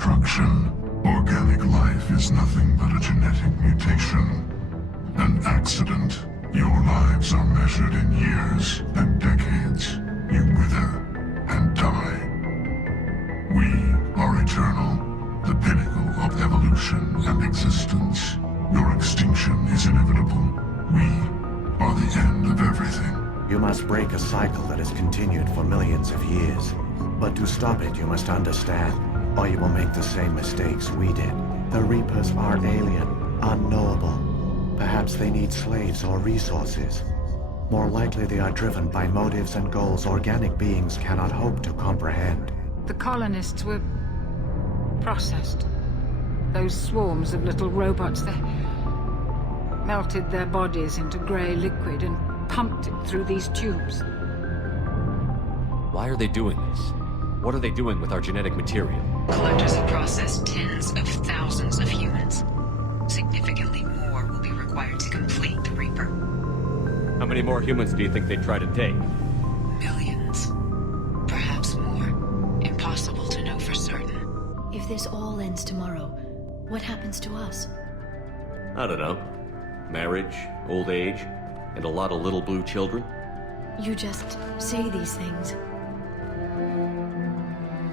destruction. Organic life is nothing but a genetic mutation. An accident. Your lives are measured in years and decades. You wither and die. We are eternal, the pinnacle of evolution and existence. Your extinction is inevitable. We are the end of everything. You must break a cycle that has continued for millions of years. But to stop it, you must understand, or you will make the same mistakes we did. The Reapers are alien, unknowable. Perhaps they need slaves or resources. More likely they are driven by motives and goals organic beings cannot hope to comprehend. The colonists were processed. Those swarms of little robots, they melted their bodies into grey liquid and pumped it through these tubes. Why are they doing this? What are they doing with our genetic material? Collectors have processed tens of thousands of humans. Significantly more will be required to complete the Reaper. How many more humans do you think they try to take? Millions. Perhaps more. Impossible to know for certain. If this all ends tomorrow, what happens to us? I don't know. Marriage, old age, and a lot of little blue children? You just say these things.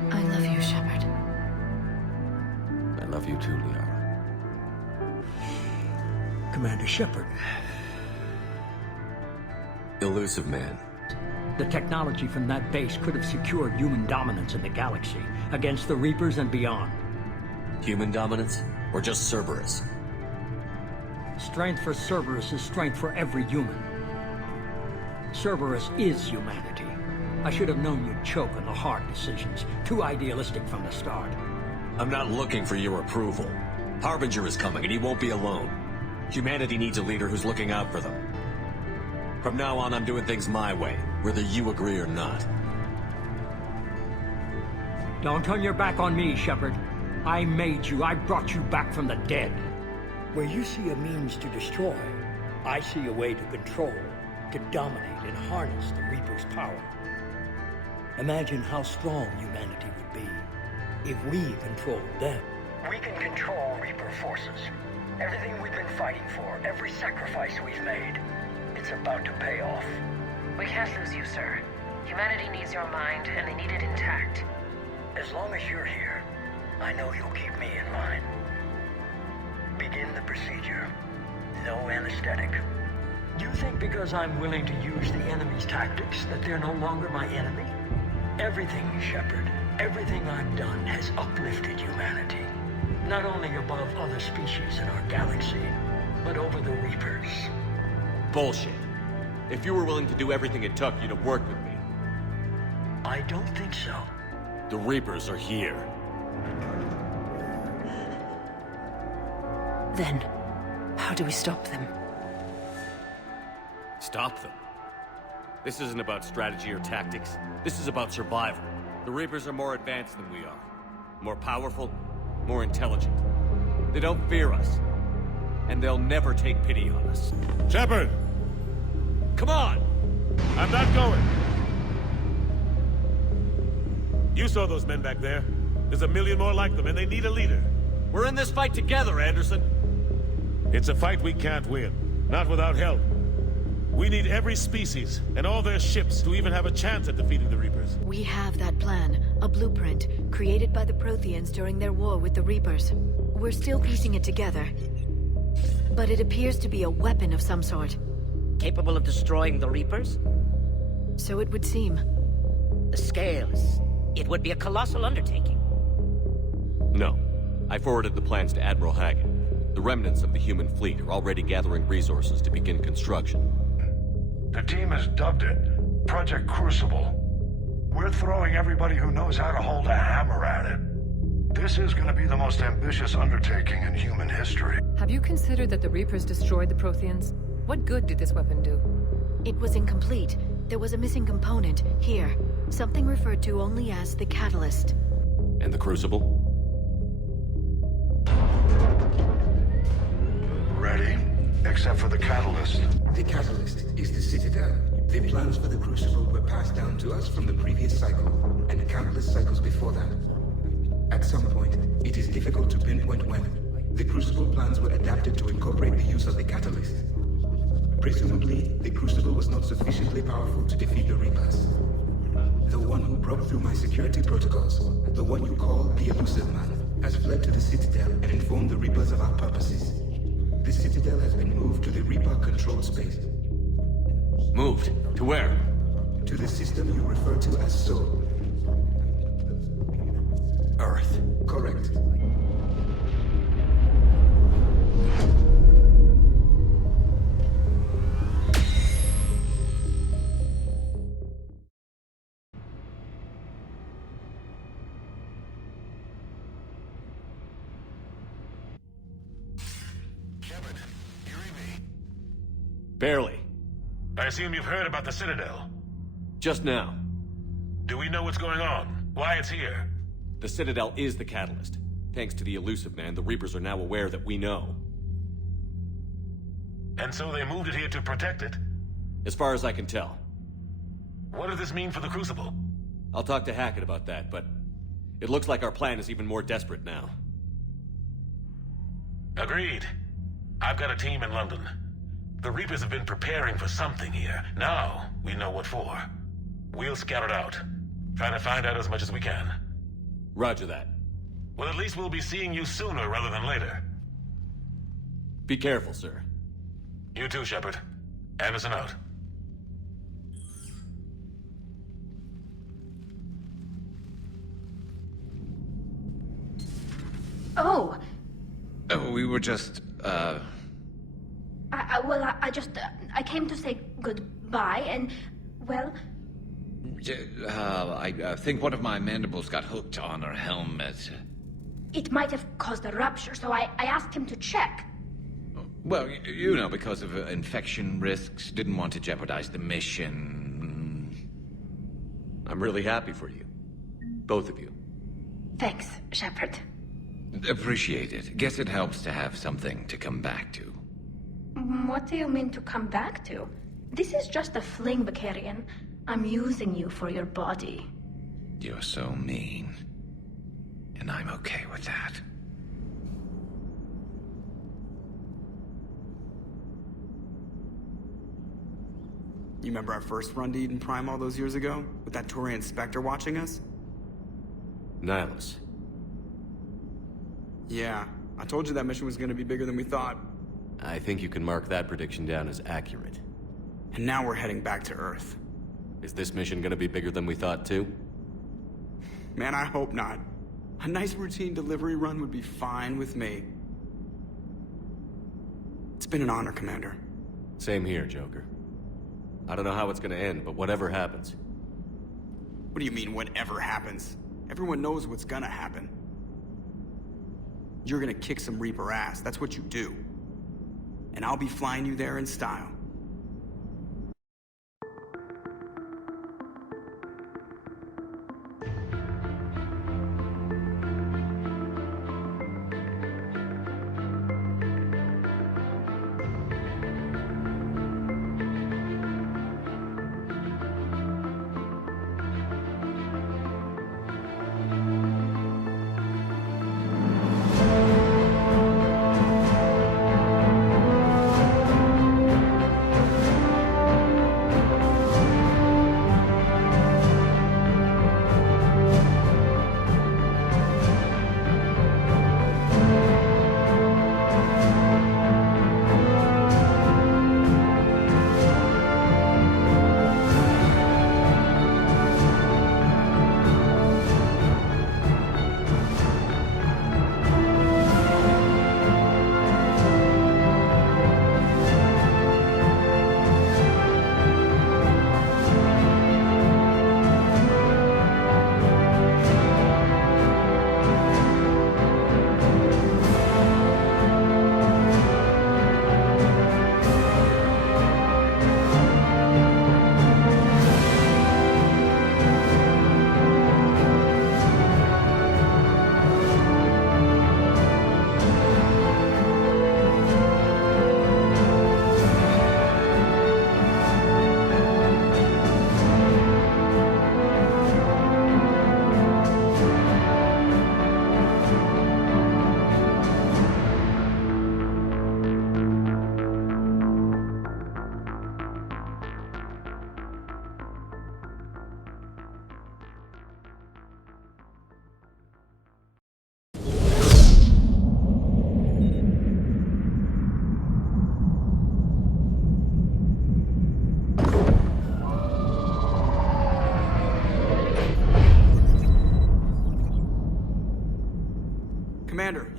I love you, Shepard. I love you too, Liara. Commander Shepard. Elusive man. The technology from that base could have secured human dominance in the galaxy against the Reapers and beyond. Human dominance? Or just Cerberus? Strength for Cerberus is strength for every human. Cerberus is humanity. I should have known you'd choke on the hard decisions. Too idealistic from the start. I'm not looking for your approval. Harbinger is coming, and he won't be alone. Humanity needs a leader who's looking out for them. From now on, I'm doing things my way, whether you agree or not. Don't turn your back on me, Shepard. I made you. I brought you back from the dead. Where you see a means to destroy, I see a way to control, to dominate and harness the Reaper's power. Imagine how strong humanity would be if we controlled them. We can control Reaper forces. Everything we've been fighting for, every sacrifice we've made, it's about to pay off. We can't lose you, sir. Humanity needs your mind, and they need it intact. As long as you're here, I know you'll keep me in line. Begin the procedure. No anesthetic. You think because I'm willing to use the enemy's tactics that they're no longer my enemy? Everything, Shepard, everything I've done has uplifted humanity. Not only above other species in our galaxy, but over the Reapers. Bullshit. If you were willing to do everything it took, you'd have worked with me. I don't think so. The Reapers are here. Then, how do we stop them? Stop them? This isn't about strategy or tactics. This is about survival. The Reapers are more advanced than we are. More powerful, more intelligent. They don't fear us. And they'll never take pity on us. Shepard! Come on! I'm not going! You saw those men back there. There's a million more like them, and they need a leader. We're in this fight together, Anderson. It's a fight we can't win. Not without help. We need every species, and all their ships, to even have a chance at defeating the Reapers. We have that plan, a blueprint, created by the Protheans during their war with the Reapers. We're still piecing it together. But it appears to be a weapon of some sort. Capable of destroying the Reapers? So it would seem. The scales. It would be a colossal undertaking. No. I forwarded the plans to Admiral Hagen. The remnants of the human fleet are already gathering resources to begin construction. The team has dubbed it Project Crucible. We're throwing everybody who knows how to hold a hammer at it. This is going to be the most ambitious undertaking in human history. Have you considered that the Reapers destroyed the Protheans? What good did this weapon do? It was incomplete. There was a missing component, here. Something referred to only as the catalyst. And the Crucible? Ready, except for the catalyst. The catalyst is the Citadel. The plans for the Crucible were passed down to us from the previous cycle, and countless cycles before that. At some point, it is difficult to pinpoint when, the Crucible plans were adapted to incorporate the use of the catalyst. Presumably, the Crucible was not sufficiently powerful to defeat the Reapers. The one who broke through my security protocols, the one you call the Elusive Man, has fled to the Citadel and informed the Reapers of our purposes. The Citadel has been moved to the Reaper-controlled space. Moved? To where? To the system you refer to as Soul. Earth. Correct. Shepard, you read me? Barely. I assume you've heard about the Citadel. Just now. Do we know what's going on? Why it's here? The Citadel is the catalyst. Thanks to the Elusive Man, the Reapers are now aware that we know. And so they moved it here to protect it? As far as I can tell. What does this mean for the Crucible? I'll talk to Hackett about that, but it looks like our plan is even more desperate now. Agreed. I've got a team in London. The Reapers have been preparing for something here. Now, we know what for. We'll scout it out. Trying to find out as much as we can. Roger that. Well, at least we'll be seeing you sooner rather than later. Be careful, sir. You too, Shepard. Anderson out. Oh. Oh, we were just, I came to say goodbye, and, well... I think one of my mandibles got hooked on her helmet. It might have caused a rupture, so I asked him to check. Well, you know, because of infection risks, didn't want to jeopardize the mission. I'm really happy for you. Both of you. Thanks, Shepard. Appreciate it. Guess it helps to have something to come back to. What do you mean to come back to? This is just a fling, Vicarian. I'm using you for your body. You're so mean. And I'm okay with that. You remember our first run to Eden Prime all those years ago? With that Turian Spectre watching us? Nihilus. Yeah, I told you that mission was gonna be bigger than we thought. I think you can mark that prediction down as accurate. And now we're heading back to Earth. Is this mission gonna be bigger than we thought, too? Man, I hope not. A nice routine delivery run would be fine with me. It's been an honor, Commander. Same here, Joker. I don't know how it's gonna end, but whatever happens. What do you mean, whatever happens? Everyone knows what's gonna happen. You're gonna kick some Reaper ass, that's what you do. And I'll be flying you there in style.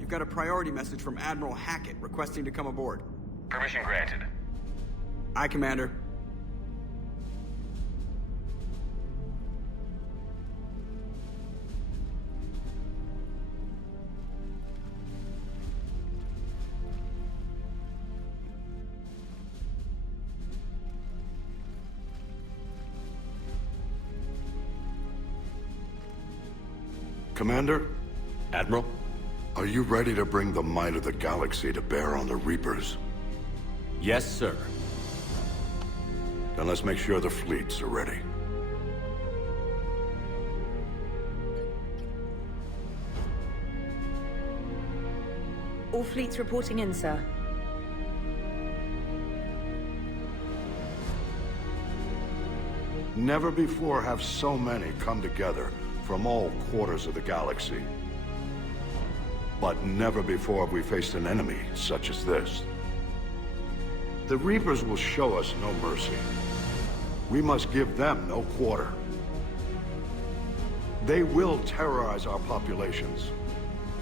We've got a priority message from Admiral Hackett requesting to come aboard. Permission granted. Aye, Commander. Commander? Admiral? Are you ready to bring the might of the galaxy to bear on the Reapers? Yes, sir. Then let's make sure the fleets are ready. All fleets reporting in, sir. Never before have so many come together from all quarters of the galaxy. But never before have we faced an enemy such as this. The Reapers will show us no mercy. We must give them no quarter. They will terrorize our populations.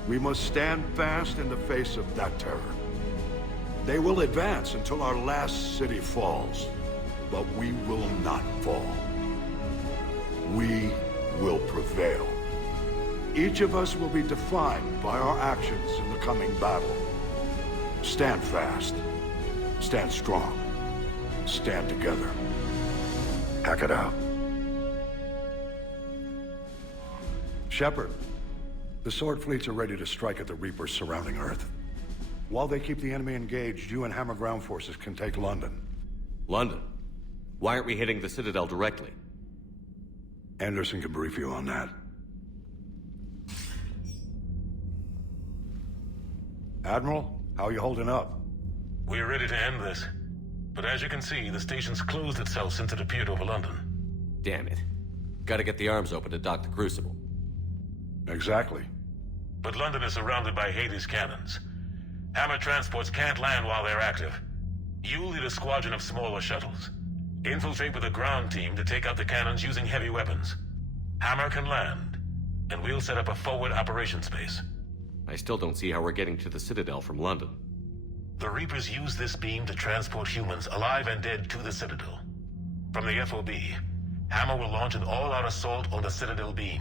We must stand fast in the face of that terror. They will advance until our last city falls, but we will not fall. We will prevail. Each of us will be defined by our actions in the coming battle. Stand fast. Stand strong. Stand together. Hack it out. Shepard, the Sword fleets are ready to strike at the Reapers surrounding Earth. While they keep the enemy engaged, you and Hammer ground forces can take London. London? Why aren't we hitting the Citadel directly? Anderson can brief you on that. Admiral, how are you holding up? We're ready to end this. But as you can see, the station's closed itself since it appeared over London. Damn it. Gotta get the arms open to dock the Crucible. Exactly. But London is surrounded by Hades cannons. Hammer transports can't land while they're active. You'll lead a squadron of smaller shuttles. Infiltrate with a ground team to take out the cannons using heavy weapons. Hammer can land, and we'll set up a forward operations base. I still don't see how we're getting to the Citadel from London. The Reapers use this beam to transport humans, alive and dead, to the Citadel. From the FOB, Hammer will launch an all-out assault on the Citadel beam.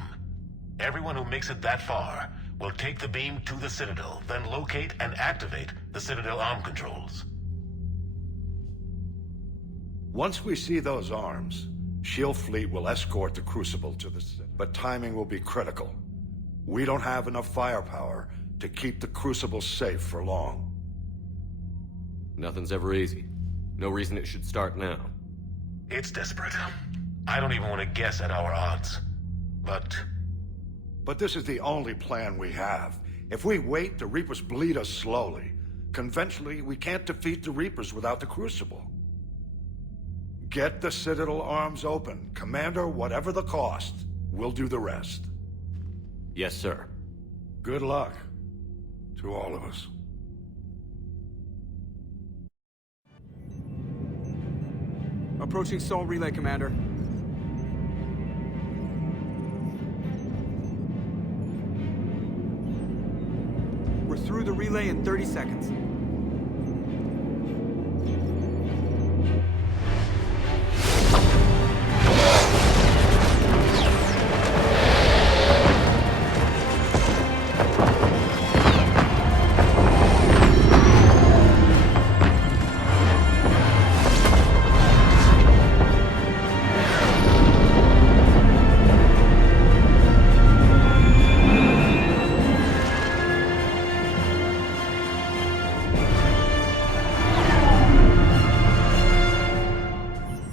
Everyone who makes it that far will take the beam to the Citadel, then locate and activate the Citadel arm controls. Once we see those arms, SHIELD fleet will escort the Crucible to the Citadel. But timing will be critical. We don't have enough firepower to keep the Crucible safe for long. Nothing's ever easy. No reason it should start now. It's desperate. I don't even want to guess at our odds. But this is the only plan we have. If we wait, the Reapers bleed us slowly. Conventionally, we can't defeat the Reapers without the Crucible. Get the Citadel arms open. Commander, whatever the cost, we'll do the rest. Yes, sir. Good luck to all of us. Approaching Sol Relay, Commander. We're through the relay in 30 seconds.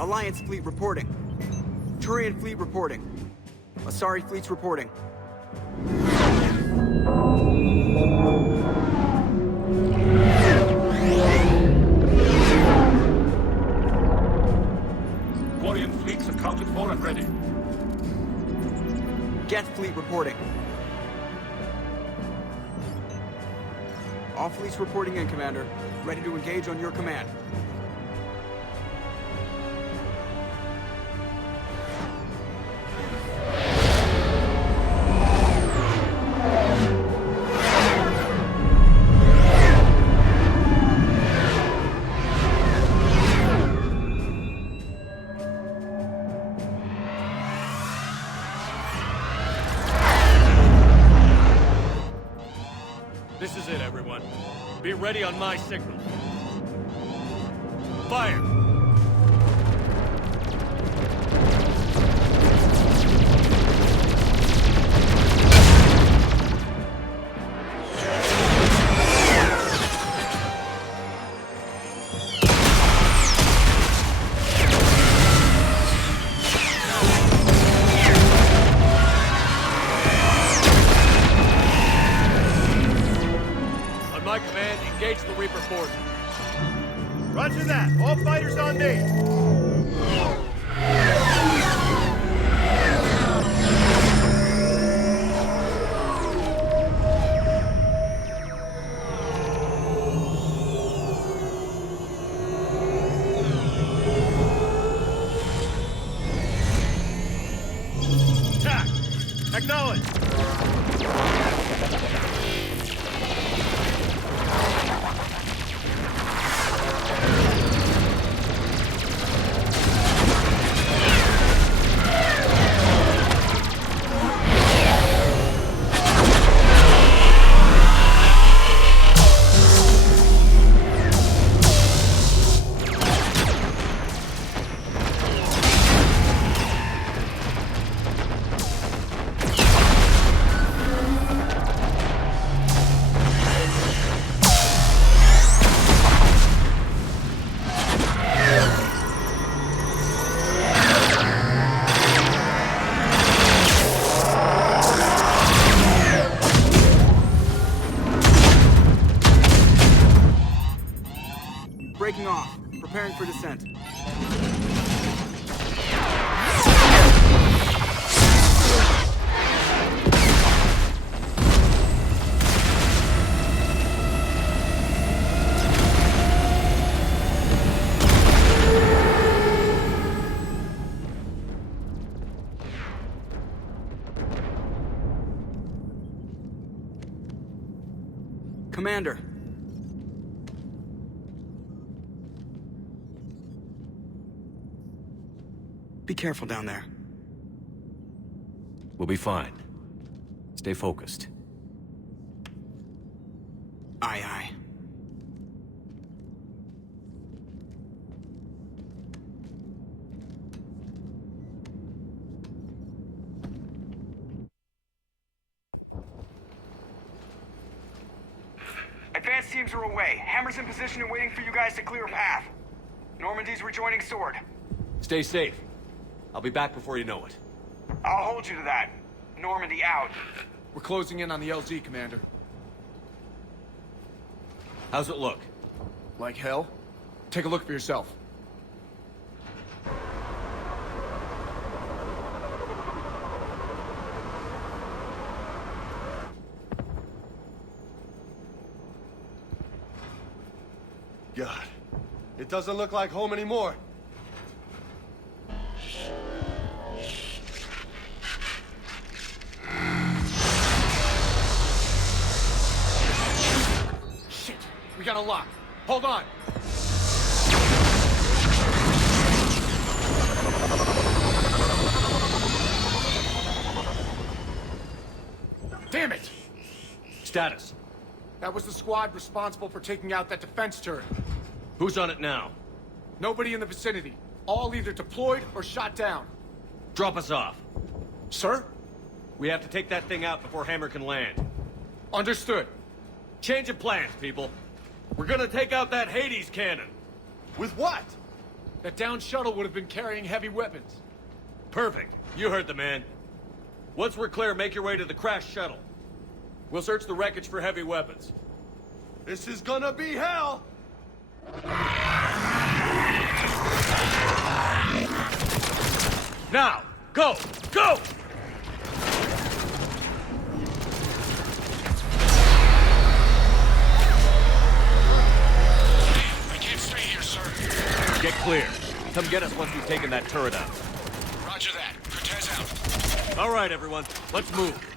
Alliance fleet reporting. Turian fleet reporting. Asari fleets reporting. Quarian fleets accounted for and ready. Geth fleet reporting. All fleets reporting in, Commander. Ready to engage on your command. everyone. Be ready on my signal. Fire! Engage the Reaper forces. Roger that. All fighters on me. Attack! Acknowledge! Breaking off. Preparing for descent. Commander. Be careful down there. We'll be fine. Stay focused. Aye, aye. Advanced teams are away. Hammer's in position and waiting for you guys to clear a path. Normandy's rejoining Sword. Stay safe. I'll be back before you know it. I'll hold you to that. Normandy out. We're closing in on the LZ, Commander. How's it look? Like hell? Take a look for yourself. God, it doesn't look like home anymore. Shit, we got a lock. Hold on. Damn it! Status. That was the squad responsible for taking out that defense turret. Who's on it now? Nobody in the vicinity. All either deployed or shot down. Drop us off. Sir? We have to take that thing out before Hammer can land. Understood. Change of plans, people. We're gonna take out that Hades cannon. With what? That downed shuttle would have been carrying heavy weapons. Perfect. You heard the man. Once we're clear, make your way to the crashed shuttle. We'll search the wreckage for heavy weapons. This is gonna be hell! Now! Go! Go! I can't stay here, sir. Get clear. Come get us once we've taken that turret out. Roger that. Cortez out. All right, everyone. Let's move.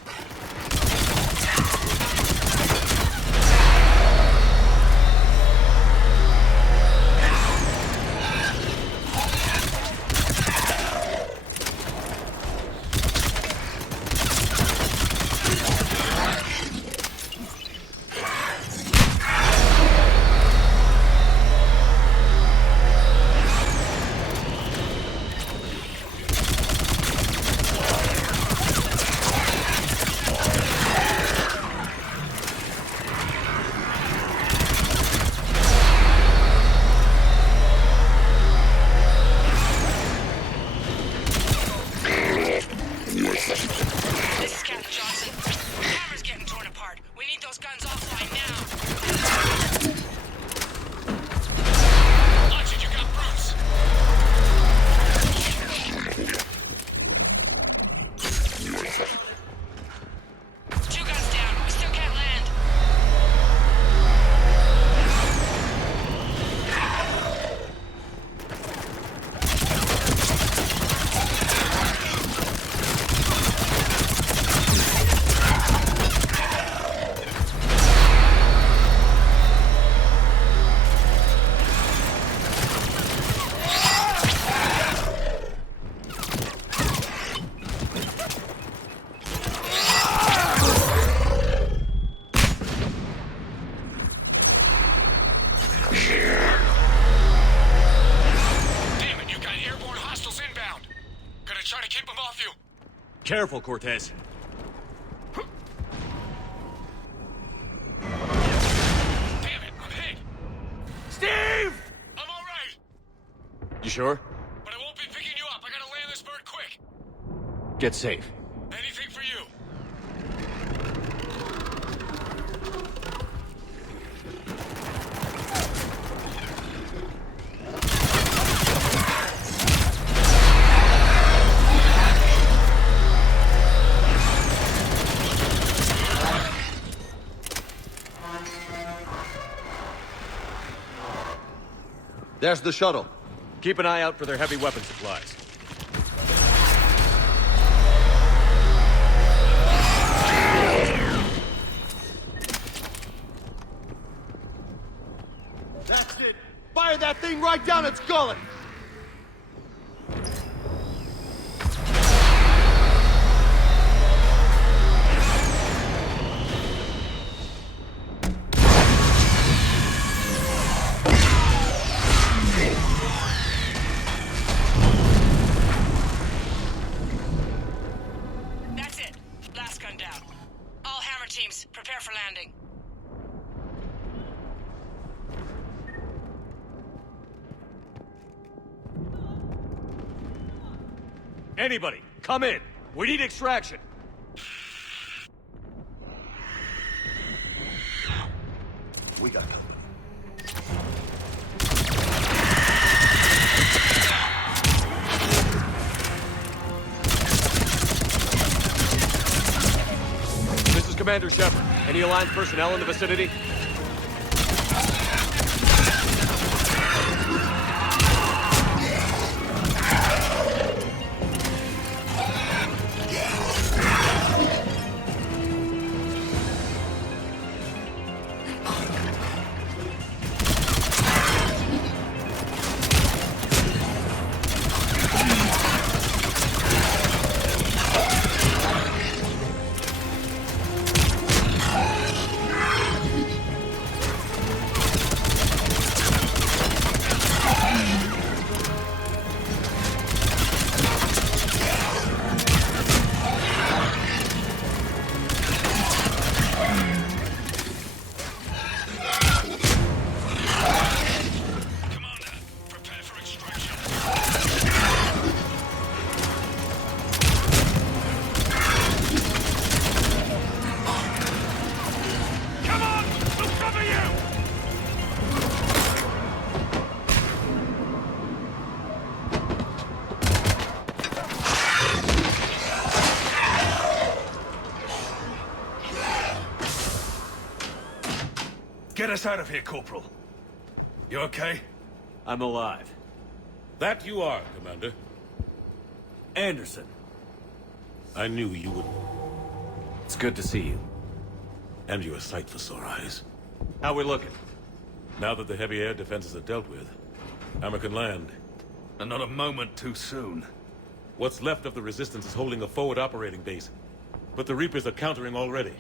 Careful, Cortez. Damn it, I'm hit! Steve! I'm alright! You sure? But I won't be picking you up. I gotta land this bird quick. Get safe. Anything for you. There's the shuttle. Keep an eye out for their heavy weapon supplies. That's it! Fire that thing right down its gullet! That's it. Last gun down. All hammer teams, prepare for landing. Anybody, come in. We need extraction. We got company. This is Commander Shepard. Any Alliance personnel in the vicinity? Get us out of here, Corporal. You okay? I'm alive. That you are, Commander. Anderson. I knew you would. It's good to see you. And you're a sight for sore eyes. How we looking? Now that the heavy air defenses are dealt with, Hammer can land. And not a moment too soon. What's left of the Resistance is holding a forward operating base. But the Reapers are countering already.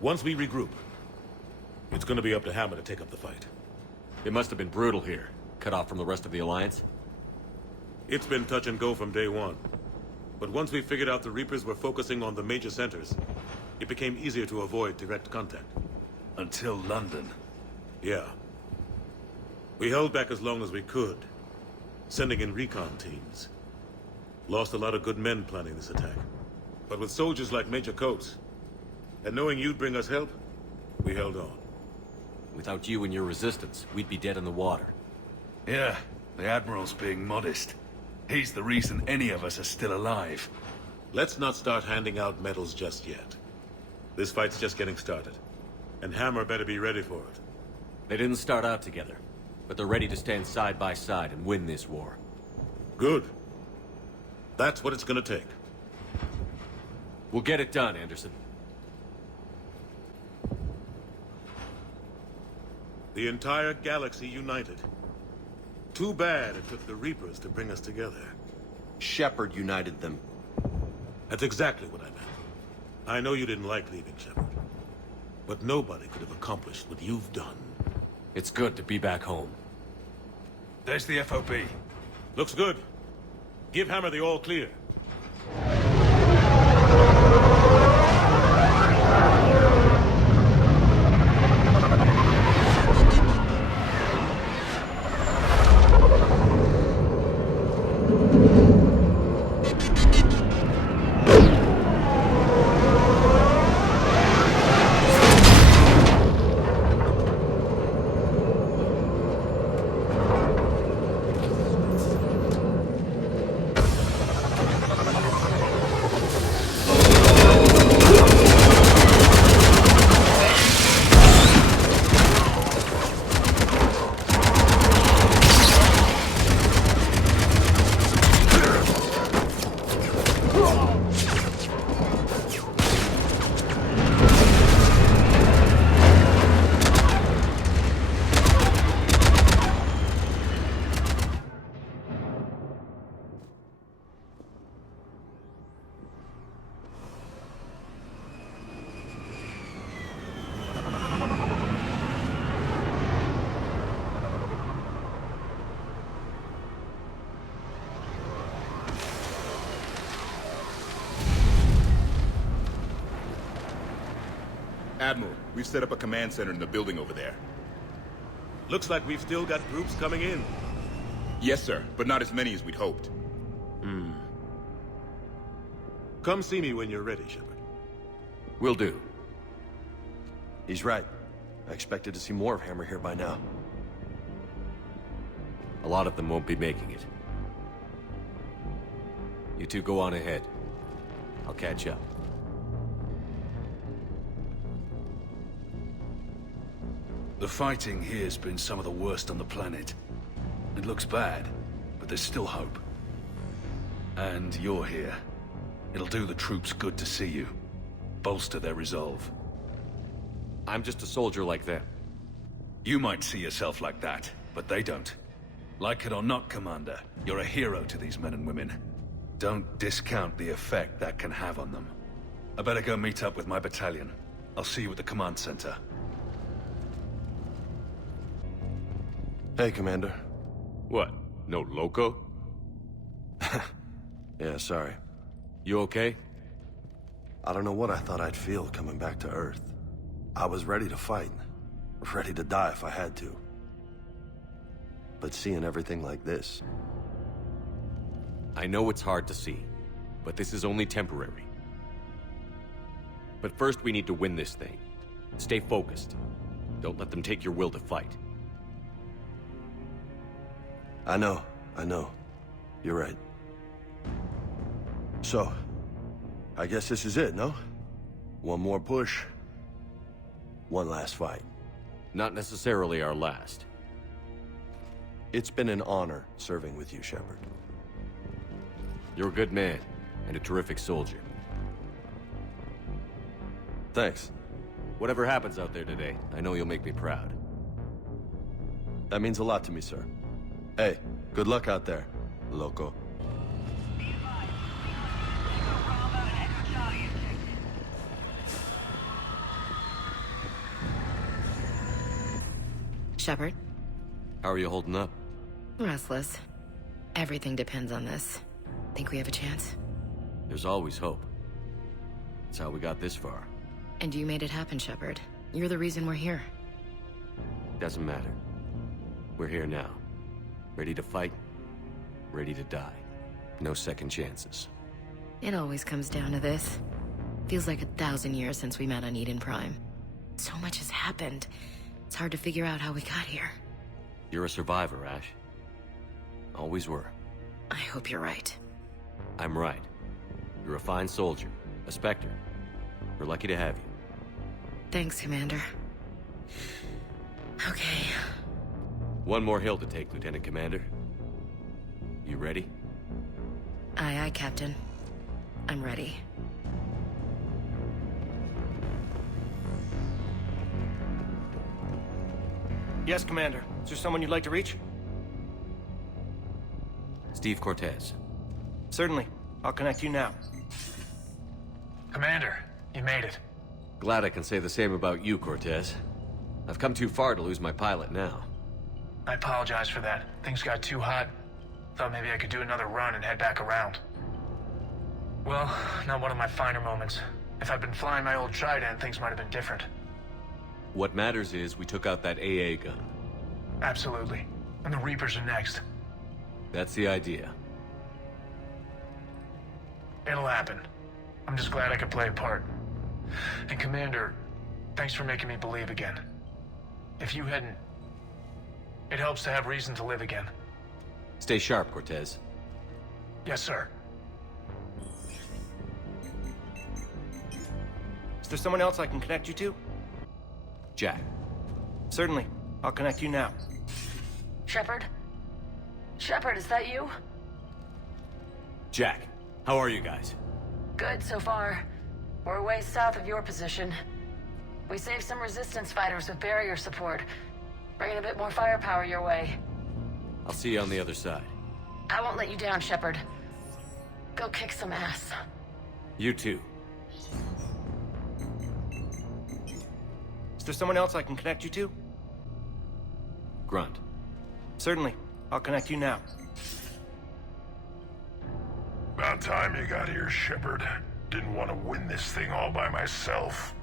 Once we regroup, it's gonna be up to Hammer to take up the fight. It must have been brutal here. Cut off from the rest of the Alliance? It's been touch and go from day one. But once we figured out the Reapers were focusing on the major centers, it became easier to avoid direct contact. Until London. Yeah. We held back as long as we could, sending in recon teams. Lost a lot of good men planning this attack. But with soldiers like Major Coates, and knowing you'd bring us help, we held on. Without you and your resistance, we'd be dead in the water. Yeah, the Admiral's being modest. He's the reason any of us are still alive. Let's not start handing out medals just yet. This fight's just getting started. And Hammer better be ready for it. They didn't start out together, but they're ready to stand side by side and win this war. Good. That's what it's gonna take. We'll get it done, Anderson. The entire galaxy united. Too bad it took the Reapers to bring us together. Shepard united them. That's exactly what I meant. I know you didn't like leaving, Shepard. But nobody could have accomplished what you've done. It's good to be back home. There's the FOB. Looks good. Give Hammer the all clear. Admiral, we've set up a command center in the building over there. Looks like we've still got groups coming in. Yes, sir, but not as many as we'd hoped. Come see me when you're ready, Shepard. Will do. He's right. I expected to see more of Hammer here by now. A lot of them won't be making it. You two go on ahead. I'll catch up. The fighting here's been some of the worst on the planet. It looks bad, but there's still hope. And you're here. It'll do the troops good to see you. Bolster their resolve. I'm just a soldier like them. You might see yourself like that, but they don't. Like it or not, Commander, you're a hero to these men and women. Don't discount the effect that can have on them. I better go meet up with my battalion. I'll see you at the command center. Hey, Commander. What? No loco? Yeah, sorry. You okay? I don't know what I thought I'd feel coming back to Earth. I was ready to fight. Ready to die if I had to. But seeing everything like this... I know it's hard to see, but this is only temporary. But first we need to win this thing. Stay focused. Don't let them take your will to fight. I know. You're right. So, I guess this is it, no? One more push. One last fight. Not necessarily our last. It's been an honor serving with you, Shepard. You're a good man, and a terrific soldier. Thanks. Whatever happens out there today, I know you'll make me proud. That means a lot to me, sir. Hey, good luck out there, loco. Shepard? How are you holding up? Restless. Everything depends on this. Think we have a chance? There's always hope. That's how we got this far. And you made it happen, Shepard. You're the reason we're here. Doesn't matter. We're here now. Ready to fight. Ready to die. No second chances. It always comes down to this. Feels like 1,000 years since we met on Eden Prime. So much has happened. It's hard to figure out how we got here. You're a survivor, Ash. Always were. I hope you're right. I'm right. You're a fine soldier. A Spectre. We're lucky to have you. Thanks, Commander. Okay. One more hill to take, Lieutenant Commander. You ready? Aye, aye, Captain. I'm ready. Yes, Commander. Is there someone you'd like to reach? Steve Cortez. Certainly. I'll connect you now. Commander, you made it. Glad I can say the same about you, Cortez. I've come too far to lose my pilot now. I apologize for that. Things got too hot. Thought maybe I could do another run and head back around. Well, not one of my finer moments. If I'd been flying my old Trident, things might have been different. What matters is we took out that AA gun. Absolutely. And the Reapers are next. That's the idea. It'll happen. I'm just glad I could play a part. And Commander, thanks for making me believe again. If you hadn't... It helps to have reason to live again. Stay sharp, Cortez. Yes, sir. Is there someone else I can connect you to? Jack. Certainly. I'll connect you now. Shepard? Shepard, is that you? Jack, how are you guys? Good so far. We're way south of your position. We saved some resistance fighters with barrier support. Bringing a bit more firepower your way. I'll see you on the other side. I won't let you down, Shepard. Go kick some ass. You too. Is there someone else I can connect you to? Grunt. Certainly. I'll connect you now. About time you got here, Shepard. Didn't want to win this thing all by myself.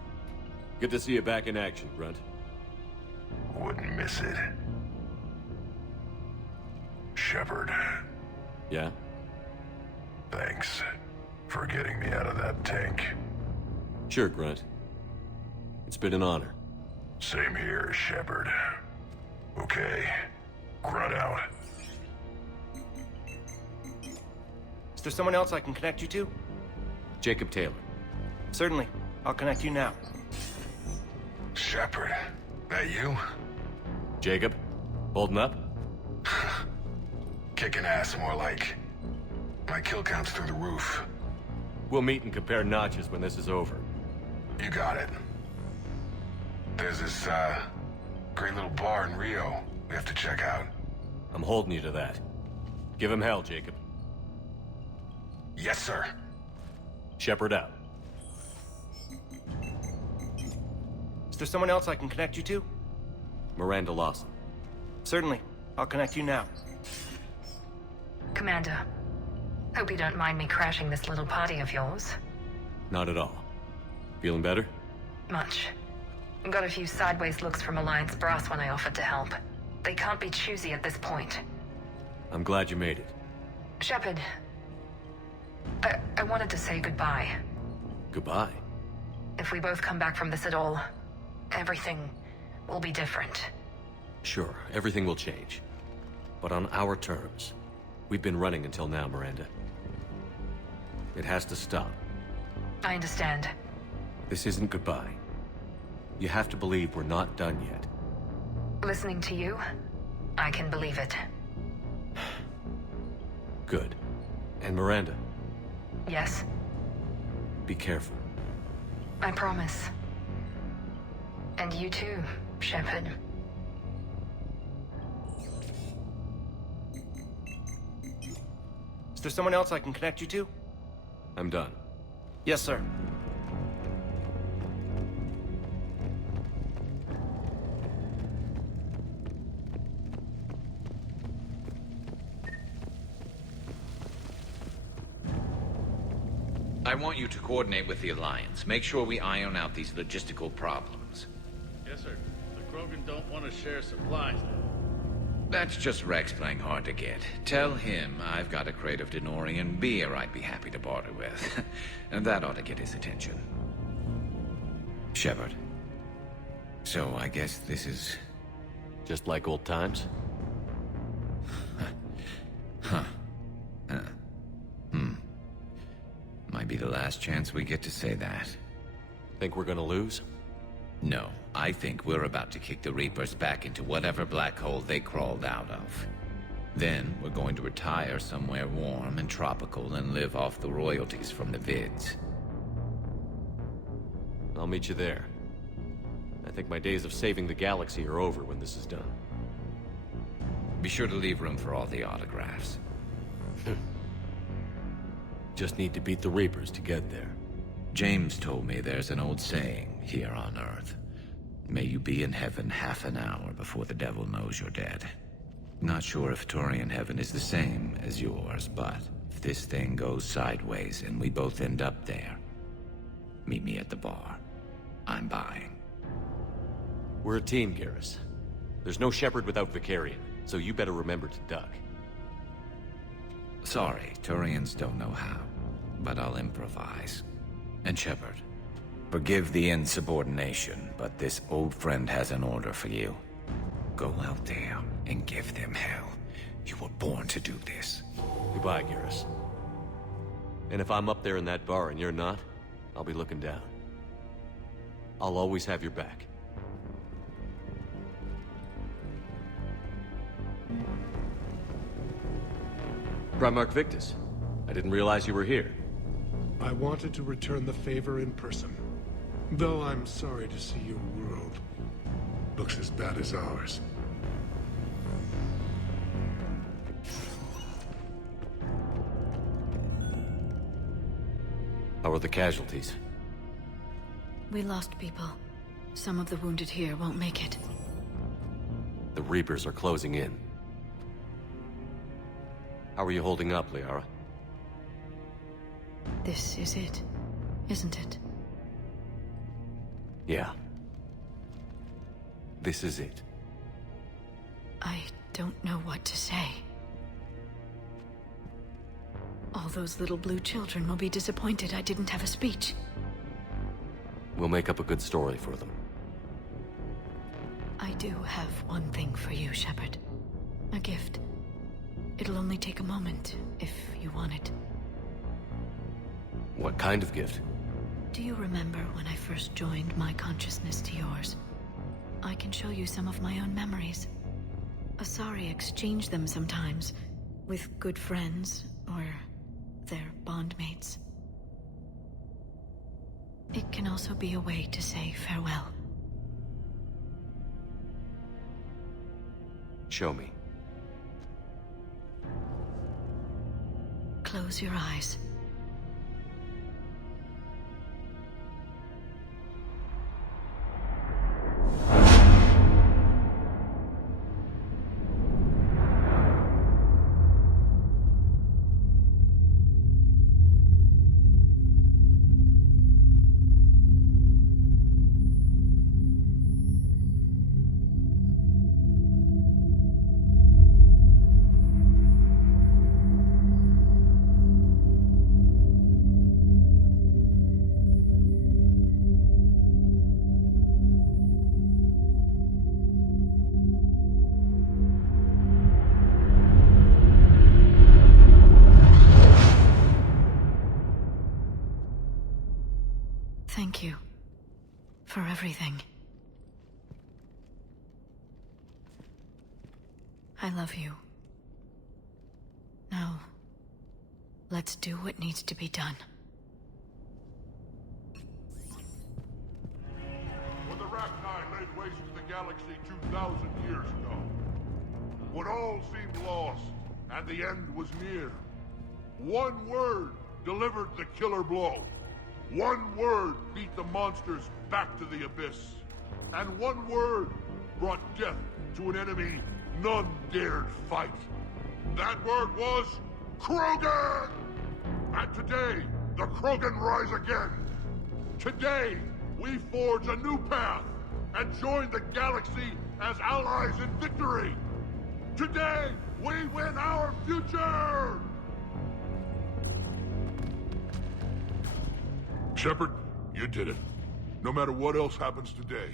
Good to see you back in action, Grunt. Wouldn't miss it. Shepard. Yeah? Thanks for getting me out of that tank. Sure, Grunt. It's been an honor. Same here, Shepard. Okay. Grunt out. Is there someone else I can connect you to? Jacob Taylor. Certainly. I'll connect you now. Shepard, that you? Jacob? Holding up? Kicking ass, more like. My kill count's through the roof. We'll meet and compare notches when this is over. You got it. There's this, great little bar in Rio we have to check out. I'm holding you to that. Give him hell, Jacob. Yes, sir. Shepard out. Is there someone else I can connect you to? Miranda Lawson. Certainly. I'll connect you now. Commander, hope you don't mind me crashing this little party of yours. Not at all. Feeling better? Much. Got a few sideways looks from Alliance brass when I offered to help. They can't be choosy at this point. I'm glad you made it. Shepard, I wanted to say goodbye. Goodbye? If we both come back from this at all, everything will be different. Sure, everything will change. But on our terms. We've been running until now, Miranda. It has to stop. I understand. This isn't goodbye. You have to believe we're not done yet. Listening to you, I can believe it. Good. And Miranda, Yes, be careful. I promise. And you too, Shepard. Is there someone else I can connect you to? I'm done. Yes, sir. I want you to coordinate with the Alliance. Make sure we iron out these logistical problems. Yes, sir. The Krogan don't want to share supplies. That's just Rex playing hard to get. Tell him I've got a crate of Denorian beer I'd be happy to barter with. And that ought to get his attention. Shepard. So I guess this is... just like old times? Might be the last chance we get to say that. Think we're gonna lose? No, I think we're about to kick the Reapers back into whatever black hole they crawled out of. Then we're going to retire somewhere warm and tropical and live off the royalties from the vids. I'll meet you there. I think my days of saving the galaxy are over when this is done. Be sure to leave room for all the autographs. Just need to beat the Reapers to get there. James told me there's an old saying here on Earth. May you be in heaven half an hour before the devil knows you're dead. Not sure if Turian heaven is the same as yours, but if this thing goes sideways and we both end up there, meet me at the bar. I'm buying. We're a team, Garrus. There's no Shepard without Vicarian, so you better remember to duck. Sorry, Turians don't know how, but I'll improvise. And Shepard, forgive the insubordination, but this old friend has an order for you. Go out there and give them hell. You were born to do this. Goodbye, Garrus. And if I'm up there in that bar and you're not, I'll be looking down. I'll always have your back. Primarch Victus, I didn't realize you were here. I wanted to return the favor in person. Though I'm sorry to see your world looks as bad as ours. How are the casualties? We lost people. Some of the wounded here won't make it. The Reapers are closing in. How are you holding up, Liara? This is it, isn't it? Yeah, This is it. I don't know what to say. All those little blue children will be disappointed I didn't have a speech. We'll make up a good story for them. I do have one thing for you, Shepard. A gift. It'll only take a moment, if you want it. What kind of gift? Do you remember when I first joined my consciousness to yours? I can show you some of my own memories. Asari exchange them sometimes, with good friends, or their bondmates. It can also be a way to say farewell. Show me. Close your eyes. Thank you for everything. I love you. Now, let's do what needs to be done. When the Rachni laid waste to the galaxy 2,000 years ago, when all seemed lost and the end was near, one word delivered the killer blow. One word beat the monsters back to the abyss. And one word brought death to an enemy none dared fight. That word was Krogan! And today, the Krogan rise again. Today, we forge a new path and join the galaxy as allies in victory. Today, we win our future! Shepard, you did it. No matter what else happens today,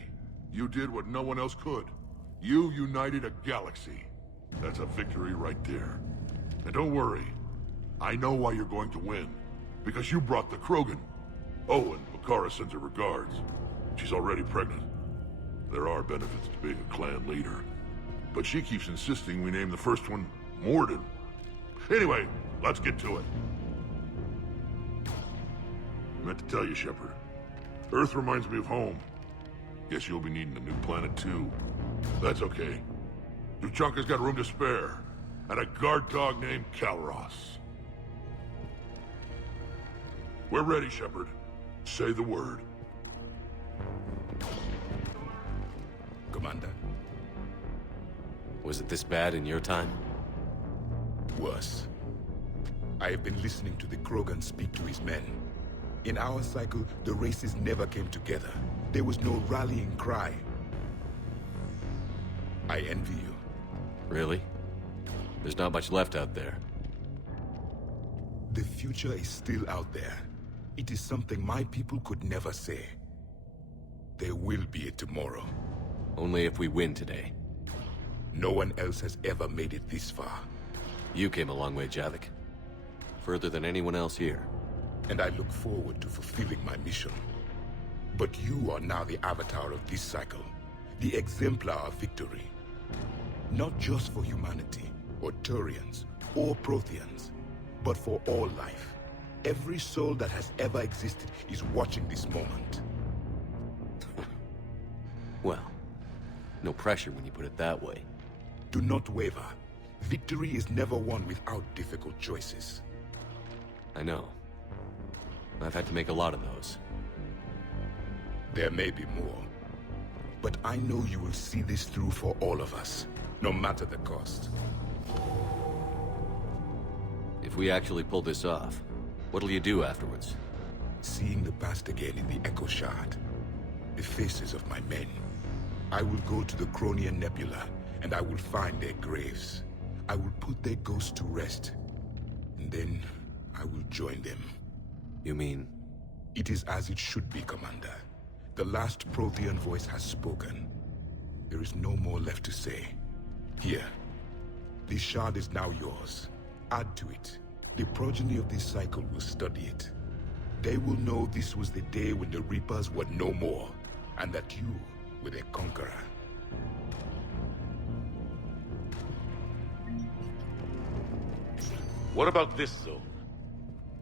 you did what no one else could. You united a galaxy. That's a victory right there. And don't worry, I know why you're going to win. Because you brought the Krogan. Oh, and Bakara sends her regards. She's already pregnant. There are benefits to being a clan leader. But she keeps insisting we name the first one Morden. Anyway, let's get to it. I meant to tell you, Shepard. Earth reminds me of home. Guess you'll be needing a new planet, too. That's okay. Tuchanka's got room to spare. And a guard dog named Kalros. We're ready, Shepard. Say the word. Commander? Was it this bad in your time? Worse. I have been listening to the Krogan speak to his men. In our cycle, the races never came together. There was no rallying cry. I envy you. Really? There's not much left out there. The future is still out there. It is something my people could never say. There will be a tomorrow. Only if we win today. No one else has ever made it this far. You came a long way, Javik. Further than anyone else here. And I look forward to fulfilling my mission. But you are now the avatar of this cycle, the exemplar of victory. Not just for humanity, or Turians, or Protheans, but for all life. Every soul that has ever existed is watching this moment. Well, no pressure when you put it that way. Do not waver. Victory is never won without difficult choices. I know. I've had to make a lot of those. There may be more. But I know you will see this through for all of us, no matter the cost. If we actually pull this off, what'll you do afterwards? Seeing the past again in the Echo Shard. The faces of my men. I will go to the Cronian Nebula, and I will find their graves. I will put their ghosts to rest, and then I will join them. You mean? It is as it should be, Commander. The last Prothean voice has spoken. There is no more left to say. Here. This shard is now yours. Add to it. The progeny of this cycle will study it. They will know this was the day when the Reapers were no more, and that you were their conqueror. What about this zone?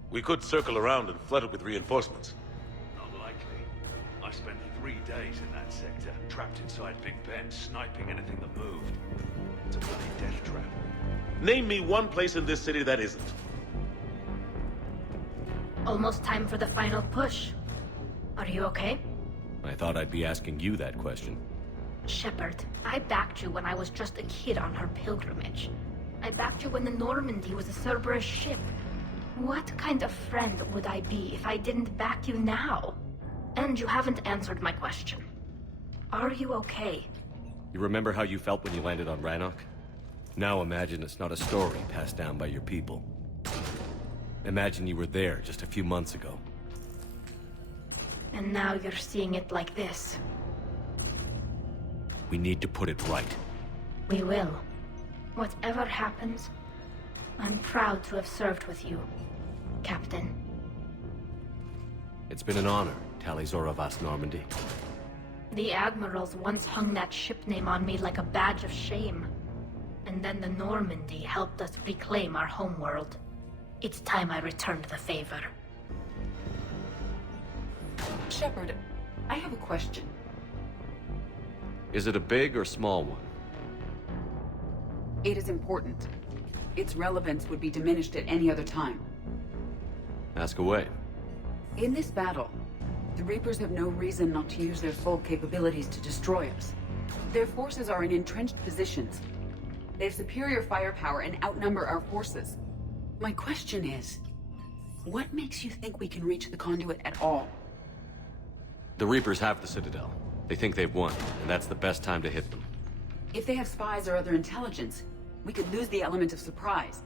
We could circle around and flood it with reinforcements. Not likely. I spent 3 days in that sector, trapped inside Big Ben, sniping anything that moved. It's a bloody death trap. Name me one place in this city that isn't. Almost time for the final push. Are you okay? I thought I'd be asking you that question. Shepard, I backed you when I was just a kid on her pilgrimage. I backed you when the Normandy was a Cerberus ship. What kind of friend would I be if I didn't back you now? And you haven't answered my question. Are you okay? You remember how you felt when you landed on Rannoch? Now imagine it's not a story passed down by your people. Imagine you were there just a few months ago. And now you're seeing it like this. We need to put it right. We will. Whatever happens, I'm proud to have served with you, Captain. It's been an honor, Talizor Vas Normandy. The Admirals once hung that ship name on me like a badge of shame. And then the Normandy helped us reclaim our homeworld. It's time I returned the favor. Shepard, I have a question. Is it a big or small one? It is important. Its relevance would be diminished at any other time. Ask away. In this battle, the Reapers have no reason not to use their full capabilities to destroy us. Their forces are in entrenched positions. They have superior firepower and outnumber our forces. My question is, what makes you think we can reach the conduit at all? The Reapers have the Citadel. They think they've won, and that's the best time to hit them. If they have spies or other intelligence, we could lose the element of surprise.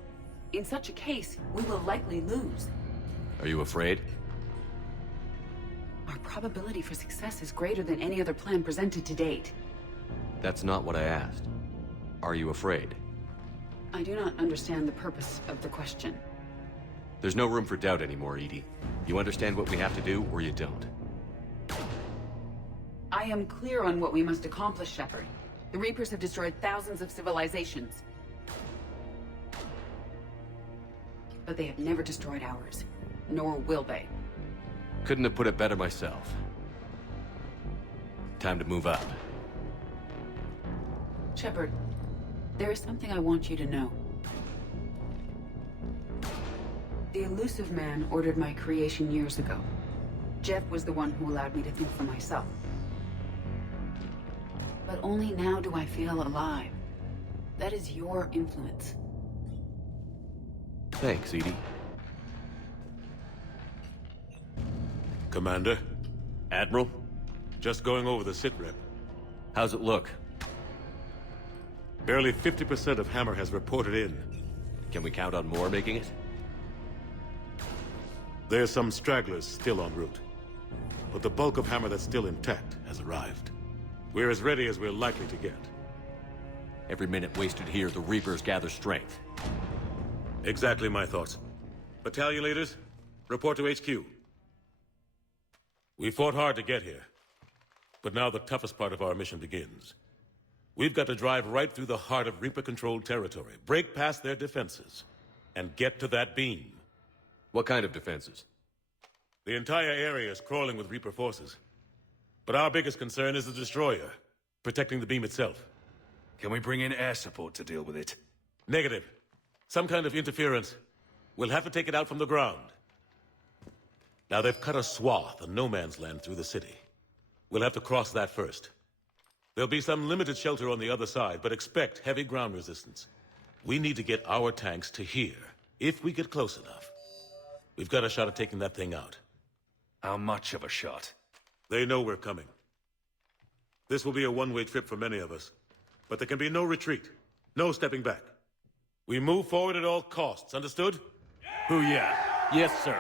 In such a case, we will likely lose. Are you afraid? Our probability for success is greater than any other plan presented to date. That's not what I asked. Are you afraid? I do not understand the purpose of the question. There's no room for doubt anymore, Edie. You understand what we have to do, or you don't. I am clear on what we must accomplish, Shepard. The Reapers have destroyed thousands of civilizations. But they have never destroyed ours. Nor will they. Couldn't have put it better myself. Time to move up. Shepard, there is something I want you to know. The Elusive Man ordered my creation years ago. Jeff was the one who allowed me to think for myself. But only now do I feel alive. That is your influence. Thanks, Edie. Commander? Admiral? Just going over the sitrep. How's it look? Barely 50% of Hammer has reported in. Can we count on more making it? There's some stragglers still en route. But the bulk of Hammer that's still intact has arrived. We're as ready as we're likely to get. Every minute wasted here, the Reapers gather strength. Exactly my thoughts. Battalion leaders, report to HQ. We fought hard to get here. But now the toughest part of our mission begins. We've got to drive right through the heart of Reaper-controlled territory, break past their defenses, and get to that beam. What kind of defenses? The entire area is crawling with Reaper forces. But our biggest concern is the destroyer, protecting the beam itself. Can we bring in air support to deal with it? Negative. Some kind of interference. We'll have to take it out from the ground. Now they've cut a swath of no man's land through the city. We'll have to cross that first. There'll be some limited shelter on the other side, but expect heavy ground resistance. We need to get our tanks to here, if we get close enough. We've got a shot at taking that thing out. How much of a shot? They know we're coming. This will be a one-way trip for many of us. But there can be no retreat. No stepping back. We move forward at all costs, understood? Booyah. Yes, sir.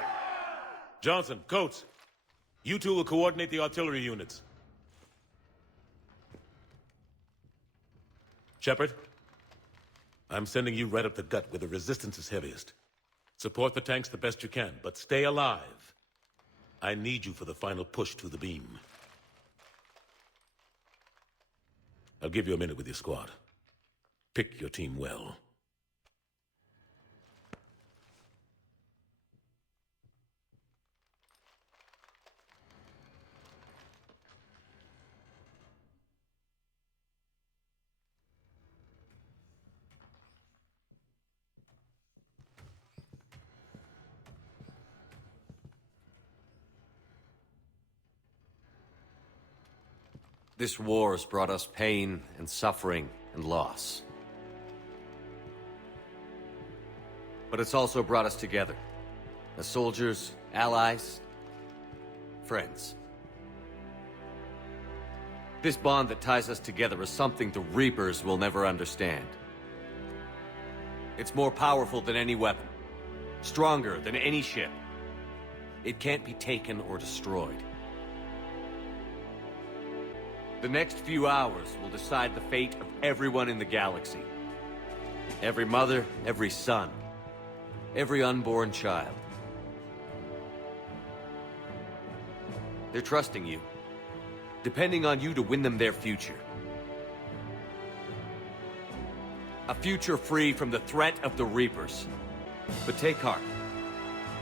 Johnson, Coates, you two will coordinate the artillery units. Shepard, I'm sending you right up the gut where the resistance is heaviest. Support the tanks the best you can, but stay alive. I need you for the final push to the beam. I'll give you a minute with your squad. Pick your team well. This war has brought us pain and suffering and loss. But it's also brought us together. As soldiers, allies, friends. This bond that ties us together is something the Reapers will never understand. It's more powerful than any weapon. Stronger than any ship. It can't be taken or destroyed. The next few hours will decide the fate of everyone in the galaxy. Every mother, every son, every unborn child. They're trusting you, depending on you to win them their future. A future free from the threat of the Reapers. But take heart.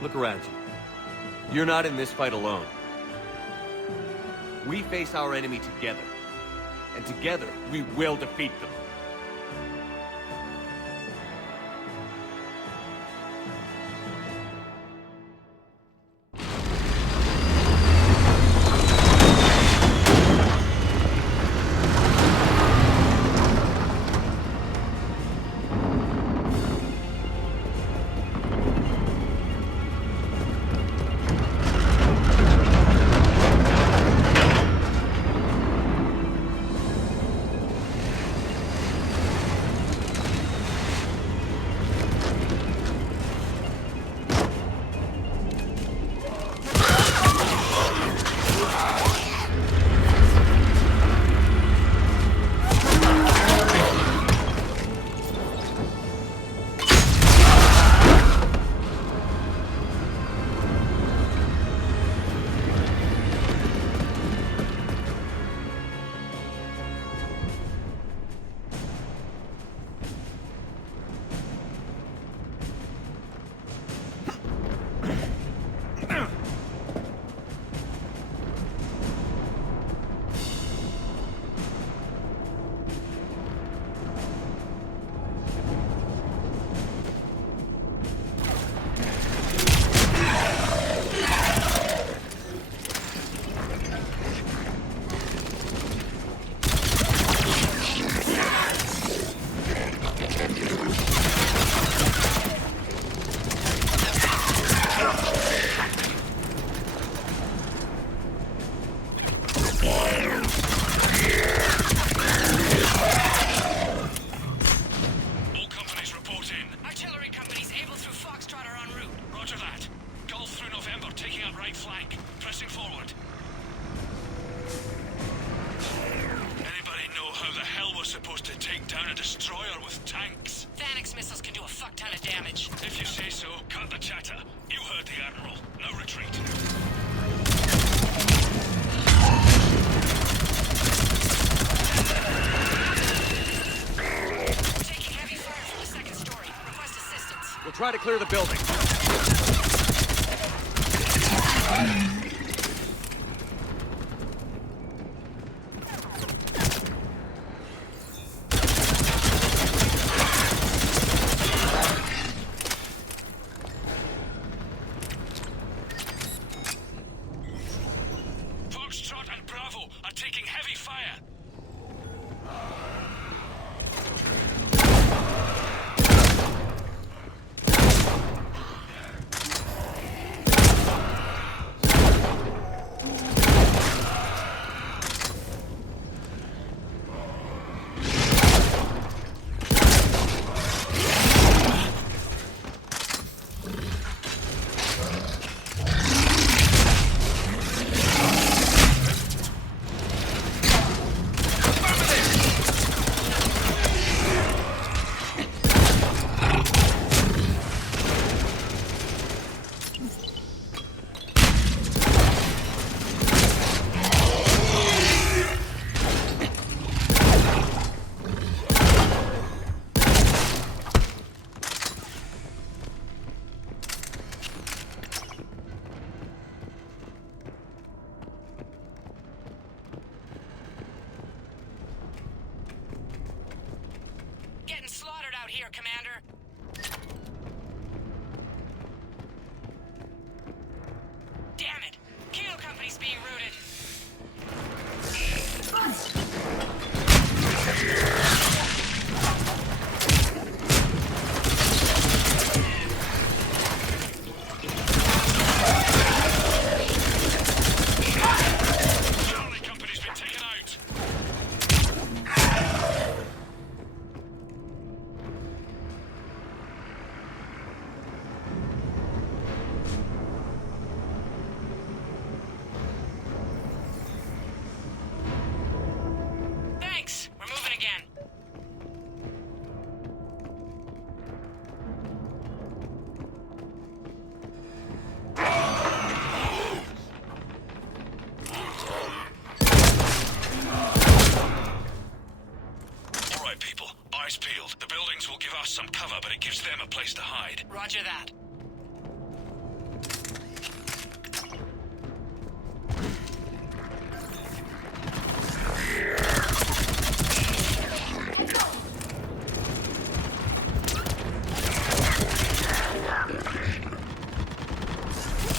Look around you. You're not in this fight alone. We face our enemy together. And together, we will defeat them. Try to clear the building. Foxtrot and Bravo are taking heavy fire. here, Commander. Damn it! Kilo Company's being routed. Roger that.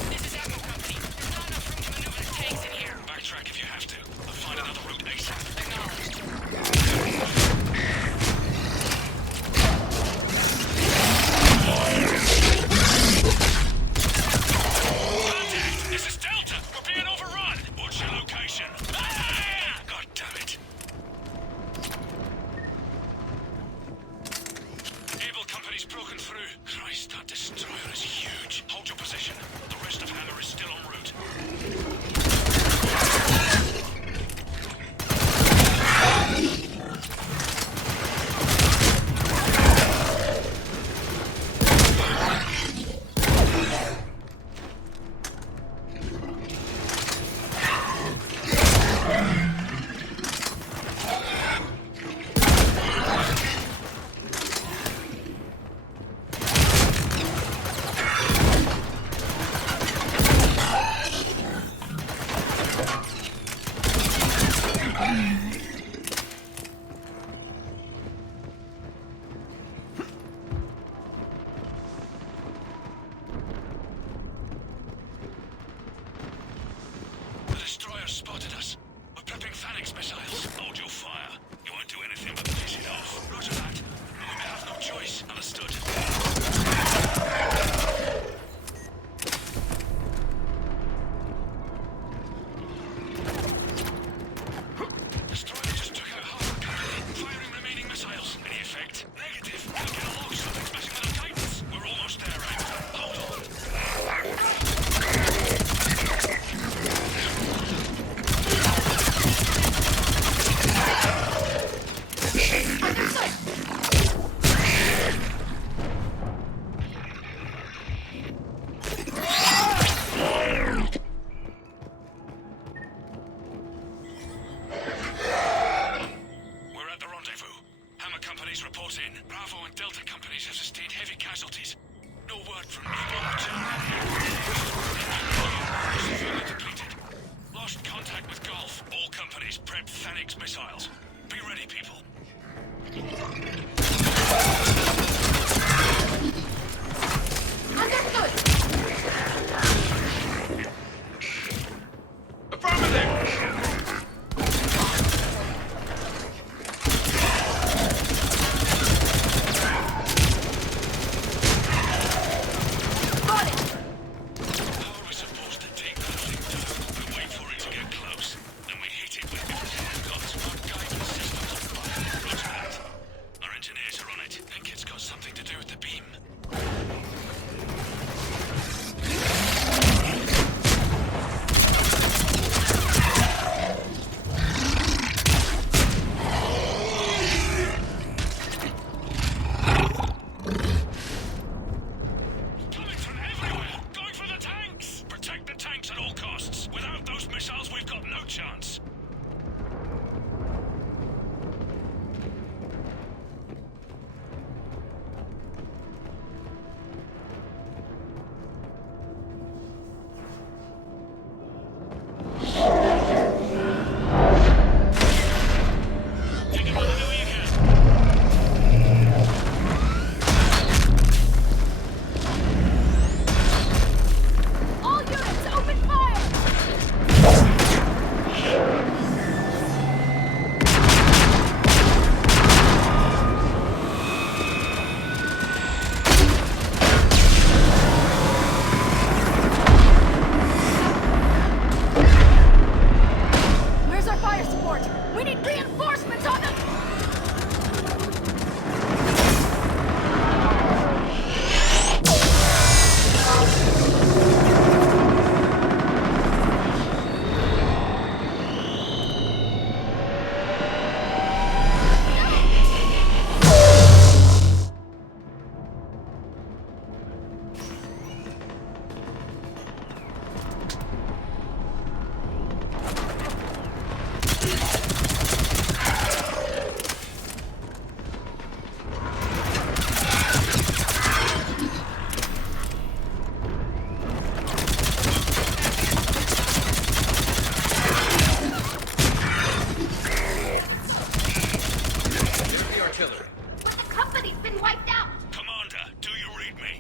This is Ammo Company. There's not enough room to maneuver the tanks in here. Backtrack if you have to. I'll find another route ASAP. Acknowledged. This is Delta! We're being overrun! What's your location? Ah! God damn it. Able Company's broken through. Christ, that destroyer is huge. Hold your position. The rest of Hammer is still en route. Spotted us. We're prepping Phalanx missiles. Hold your fire. You won't do anything but piss it off. Roger that. We may have no choice. Understood. Destroyer just took out half the company. Firing remaining missiles. Any effect? Negative. We'll get along. Something's messing with the Titans. We're almost there, right? Hold on.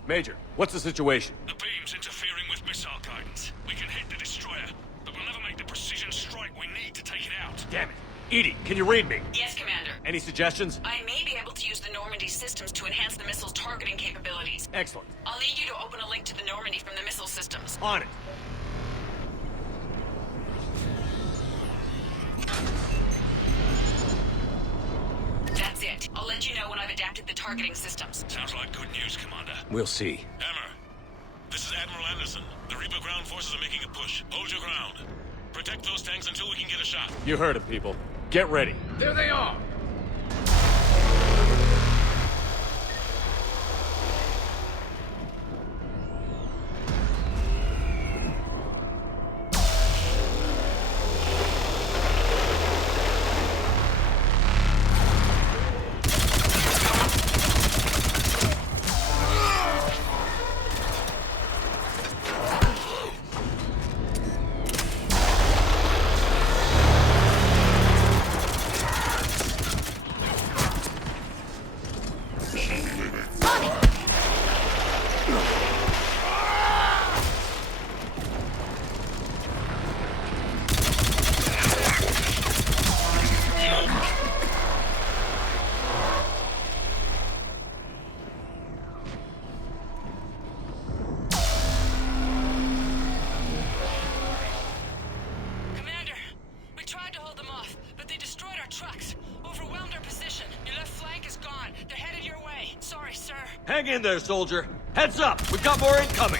Major, what's the situation? The beam's interfering with missile guidance. We can hit the destroyer, but we'll never make the precision strike we need to take it out. Damn it. Edie, can you read me? Yes, Commander. Any suggestions? I may be able to use the Normandy systems to enhance the missile's targeting capabilities. Excellent. I'll need you to open a link to the Normandy from the missile systems. On it. That's it. I'll let you know when I've adapted the targeting systems. Sounds like good news, Commander. We'll see. Hammer, this is Admiral Anderson. The Reaper ground forces are making a push. Hold your ground. Protect those tanks until we can get a shot. You heard it, people. Get ready. There they are! Hang in there, soldier. Heads up! We've got more incoming!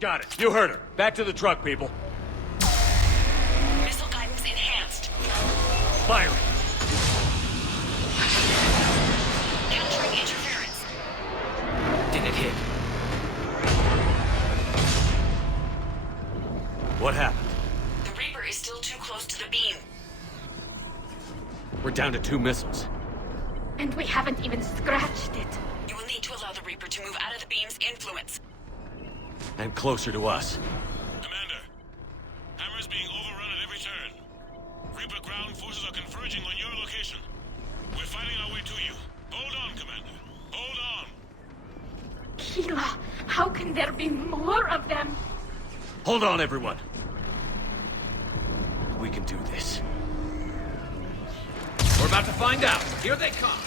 Got it. You heard her. Back to the truck, people. Missile guidance enhanced. Firing. Countering interference. Did it hit? What happened? The Reaper is still too close to the beam. We're down to 2 missiles. And we haven't even scratched it. You will need to allow the Reaper to move out of the beam's influence. And closer to us. Commander, Hammer's being overrun at every turn. Reaper ground forces are converging on your location. We're fighting our way to you. Hold on, Commander. Hold on. Keela, how can there be more of them? Hold on, everyone. We can do this. We're about to find out. Here they come.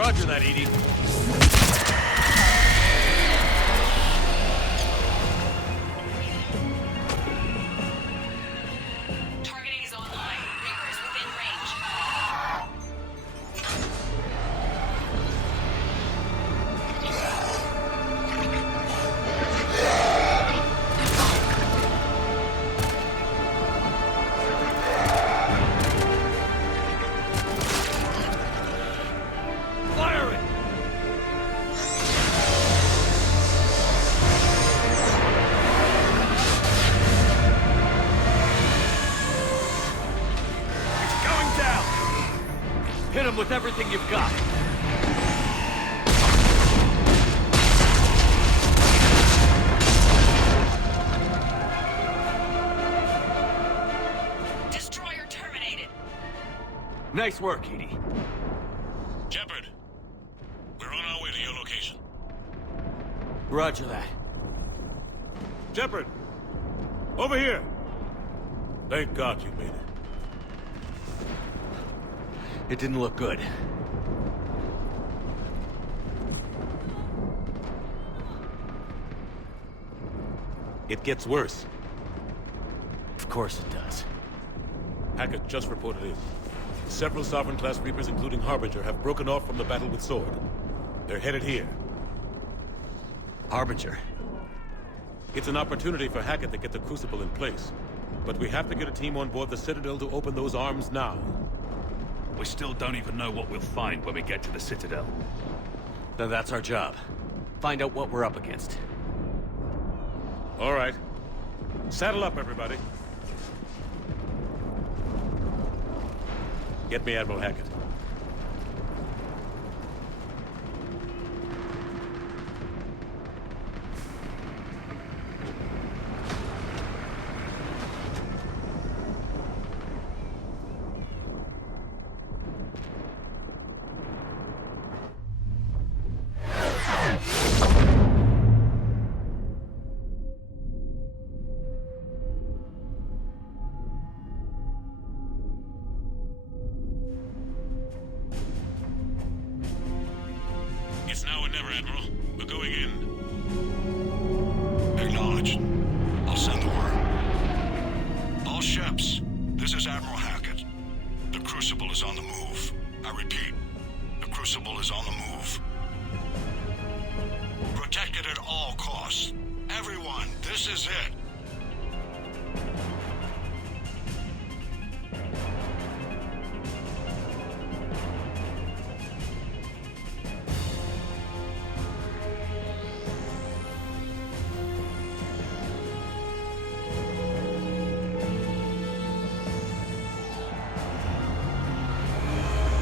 Roger that, Edie. Targeting is online. Reaper is within range. Fire it! It's going down! Hit him with everything you've got. Destroyer terminated. Nice work, Edie. Shepard, we're on our way to your location. Roger that. Shepard! Over here! Thank God you made it. It didn't look good. It gets worse. Of course it does. Hackett just reported in. Several Sovereign-class Reapers, including Harbinger, have broken off from the battle with Sword. They're headed here. Harbinger? It's an opportunity for Hackett to get the Crucible in place. But we have to get a team on board the Citadel to open those arms now. We still don't even know what we'll find when we get to the Citadel. Then that's our job. Find out what we're up against. All right. Saddle up, everybody. Get me Admiral Hackett. It's now or never, Admiral. We're going in. Acknowledged. I'll send the word. All ships, this is Admiral Hackett. The Crucible is on the move. I repeat, the Crucible is on the move. Protect it at all costs. Everyone, this is it.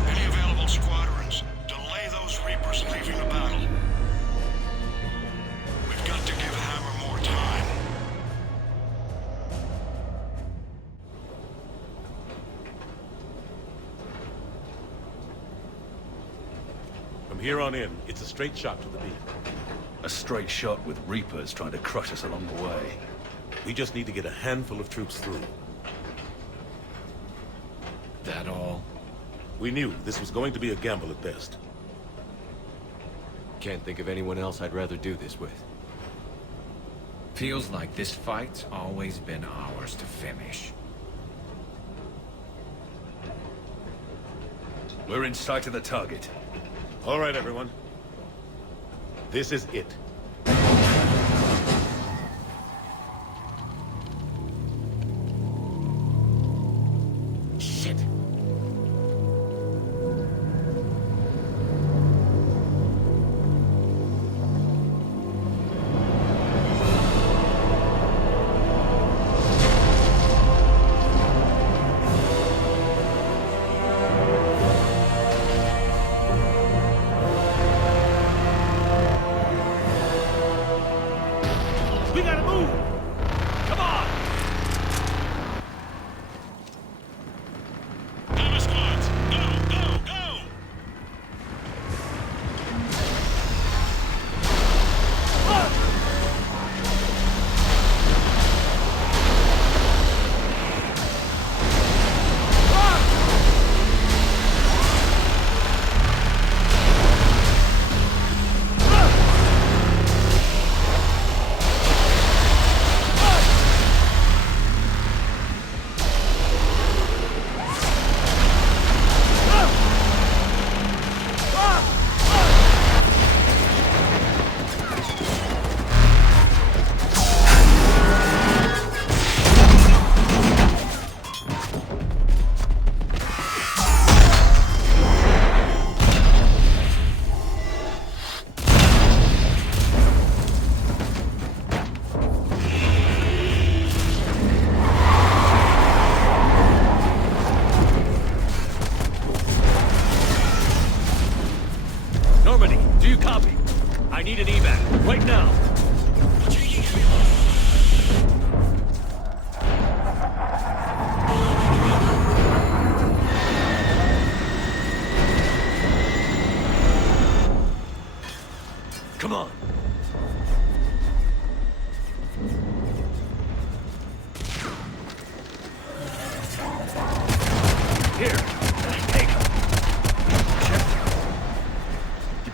Any available squadrons, delay those Reapers leaving the battle. We've got to give Hammer more time. From here on in, it's a straight shot to the beam. A straight shot with Reapers trying to crush us along the way. We just need to get a handful of troops through. That all? We knew this was going to be a gamble at best. Can't think of anyone else I'd rather do this with. Feels like this fight's always been ours to finish. We're in sight of the target. All right, everyone. This is it. Shit.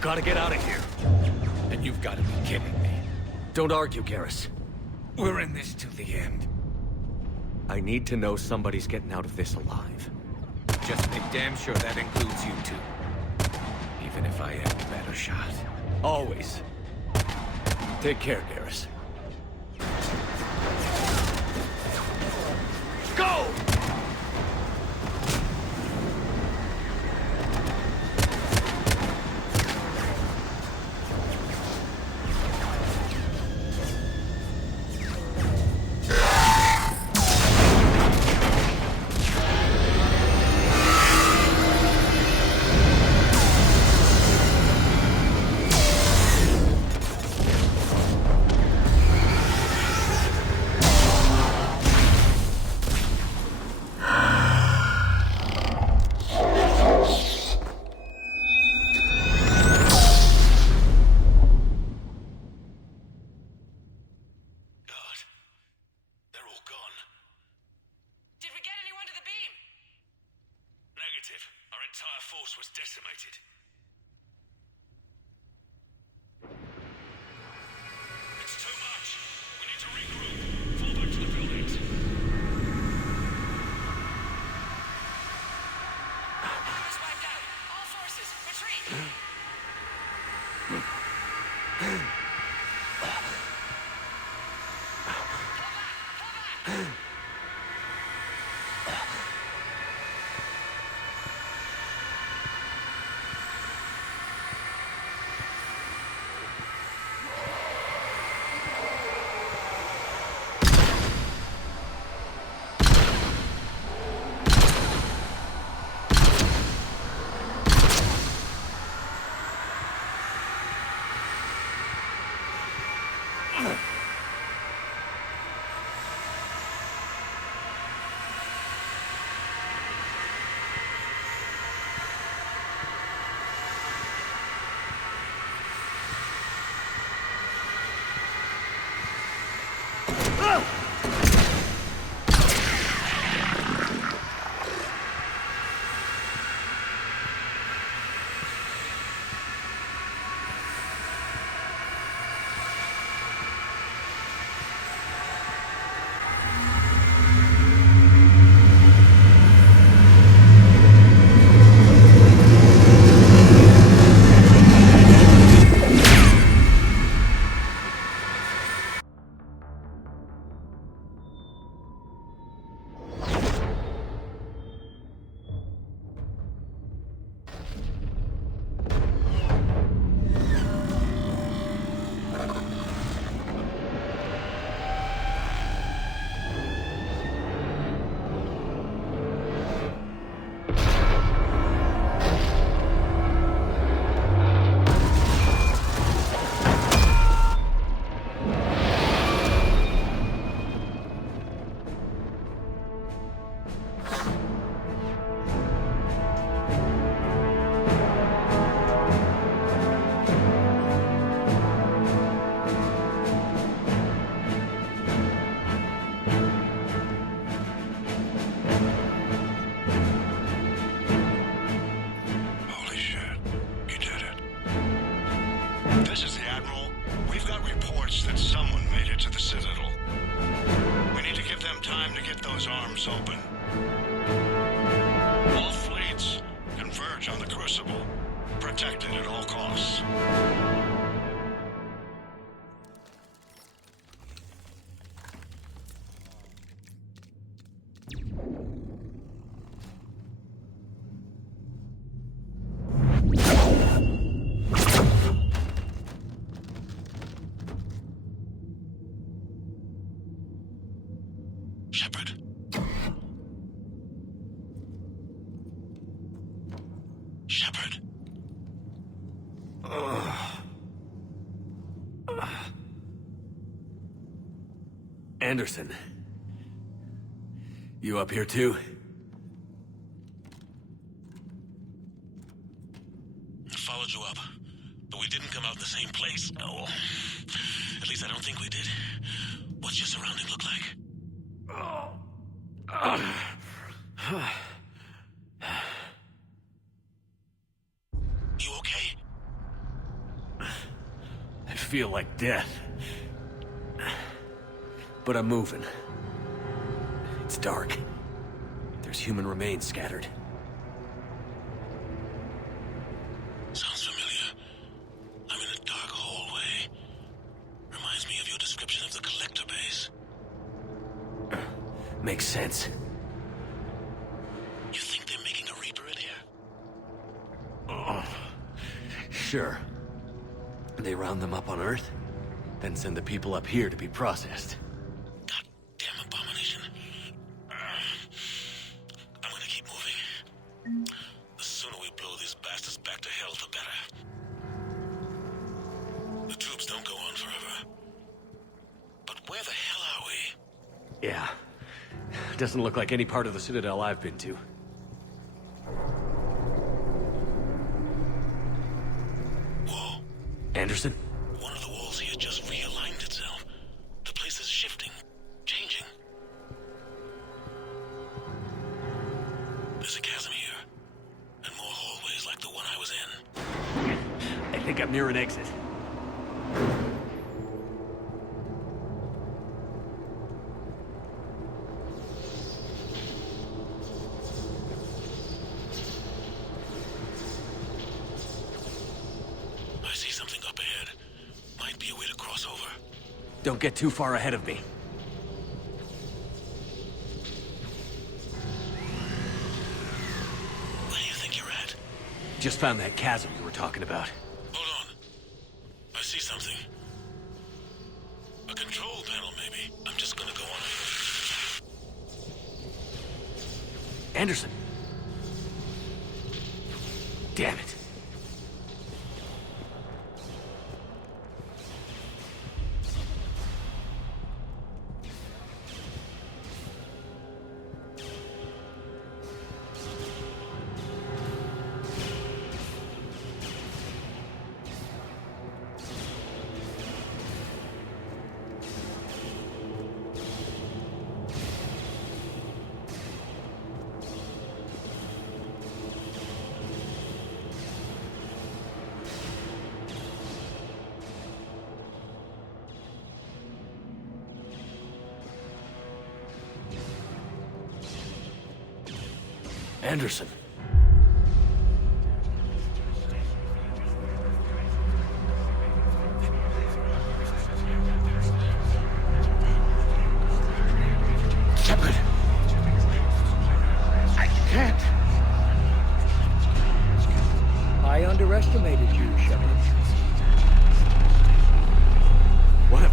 gotta get out of here. And you've got to be kidding me. Don't argue, Garrus. We're in this to the end. I need to know somebody's getting out of this alive. Just make damn sure that includes you two. Even if I have a better shot. Always. Take care, Garrus. Go! Open. All fleets converge on the Crucible, protected at all costs. Shepard. Shepard. Anderson. You up here too? I followed you up, but we didn't come out the same place. No. At least I don't think we did. What's your surrounding look like? You okay? feel like death. But I'm moving. It's dark. There's human remains scattered. Sounds familiar. I'm in a dark hallway. Reminds me of your description of the collector base. Makes sense. You think they're making a Reaper in here? Sure. They round them up on Earth, then send the people up here to be processed. Goddamn abomination. I'm gonna keep moving. The sooner we blow these bastards back to hell, the better. The troops don't go on forever. But where the hell are we? Yeah. Doesn't look like any part of the Citadel I've been to. Whoa. Anderson? One of the walls here just realigned itself. The place is shifting, changing. There's a chasm here, and more hallways like the one I was in. I think I'm near an exit. I see something up ahead. Might be a way to cross over. Don't get too far ahead of me. Where do you think you're at? Just found that chasm you were talking about. Hold on. I see something. A control panel, maybe. I'm just gonna go on. Anderson! Damn it. Anderson. Shepard! I can't! I underestimated you, Shepard. What?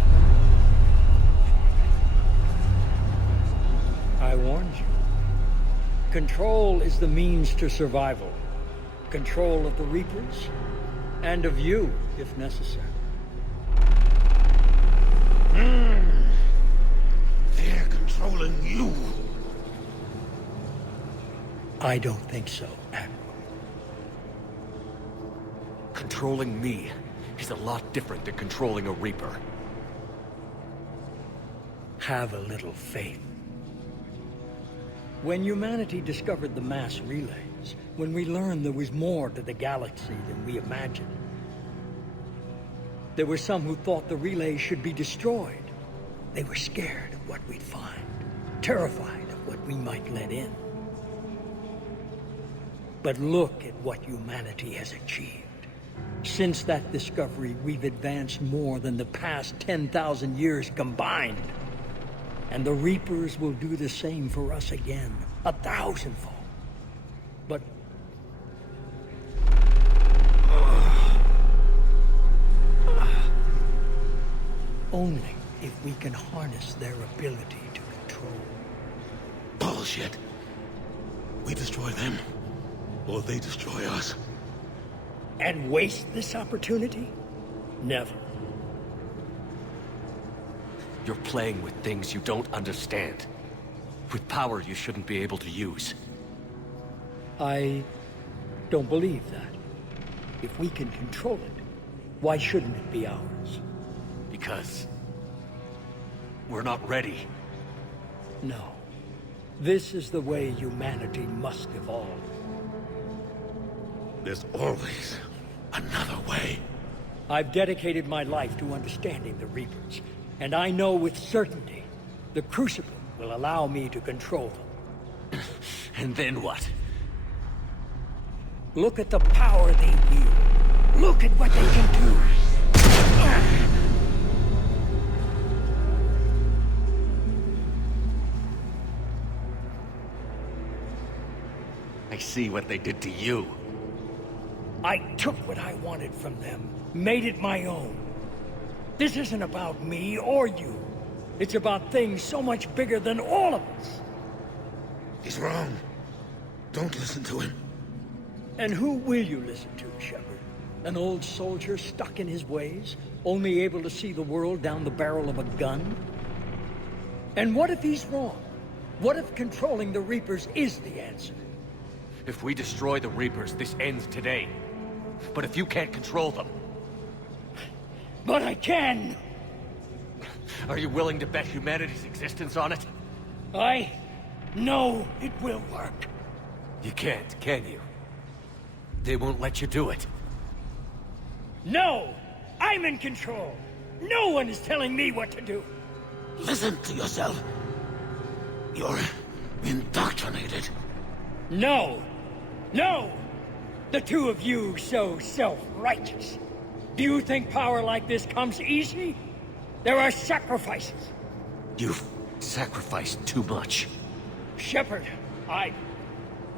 I warned you. Control is the means to survival. Control of the Reapers, and of you, if necessary. They're controlling you. I don't think so, Admiral. Controlling me is a lot different than controlling a Reaper. Have a little faith. When humanity discovered the mass relays, when we learned there was more to the galaxy than we imagined, there were some who thought the relays should be destroyed. They were scared of what we'd find, terrified of what we might let in. But look at what humanity has achieved. Since that discovery, we've advanced more than the past 10,000 years combined. And the Reapers will do the same for us again, 1,000-fold. But... only if we can harness their ability to control. Bullshit. We destroy them, or they destroy us. And waste this opportunity? Never. You're playing with things you don't understand. With power you shouldn't be able to use. I don't believe that. If we can control it, why shouldn't it be ours? Because... we're not ready. No. This is the way humanity must evolve. There's always another way. I've dedicated my life to understanding the Reapers, and I know with certainty the Crucible will allow me to control them. And then what? Look at the power they wield. Look at what they can do. I see what they did to you. I took what I wanted from them, made it my own. This isn't about me or you. It's about things so much bigger than all of us. He's wrong. Don't listen to him. And who will you listen to, Shepard? An old soldier stuck in his ways, only able to see the world down the barrel of a gun? And what if he's wrong? What if controlling the Reapers is the answer? If we destroy the Reapers, this ends today. But if you can't control them... But I can! Are you willing to bet humanity's existence on it? I know it will work. You can't, can you? They won't let you do it. No! I'm in control! No one is telling me what to do! Listen to yourself. You're indoctrinated. No! No! The two of you so self-righteous. Do you think power like this comes easy? There are sacrifices. You've sacrificed too much. Shepard, I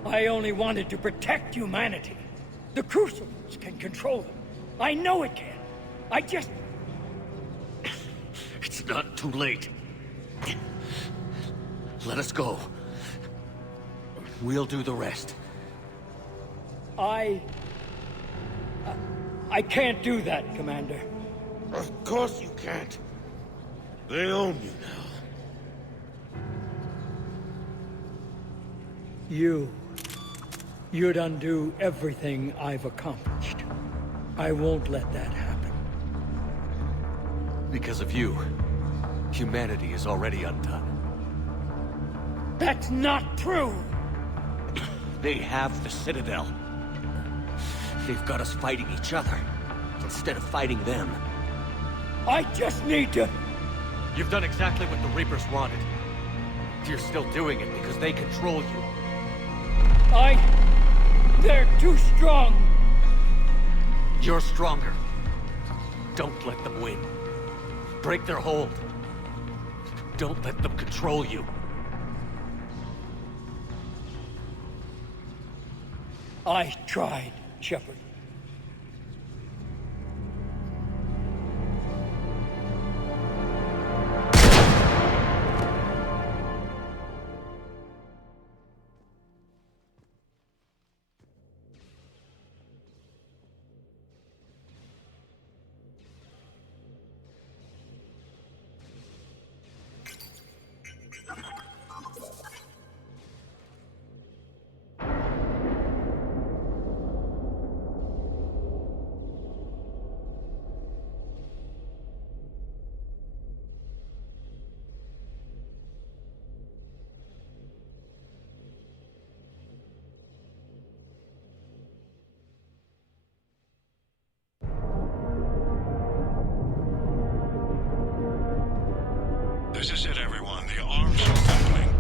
only wanted to protect humanity. The Crucibles can control them. I know it can. I just... It's not too late. Let us go. We'll do the rest. I can't do that, Commander. Of course you can't. They own you now. You'd undo everything I've accomplished. I won't let that happen. Because of you, humanity is already undone. That's not true! They have the Citadel. They've got us fighting each other, instead of fighting them. I just need to... You've done exactly what the Reapers wanted. You're still doing it because they control you. They're too strong! You're stronger. Don't let them win. Break their hold. Don't let them control you. I tried, Shepard. This is it, everyone. The arms are opening.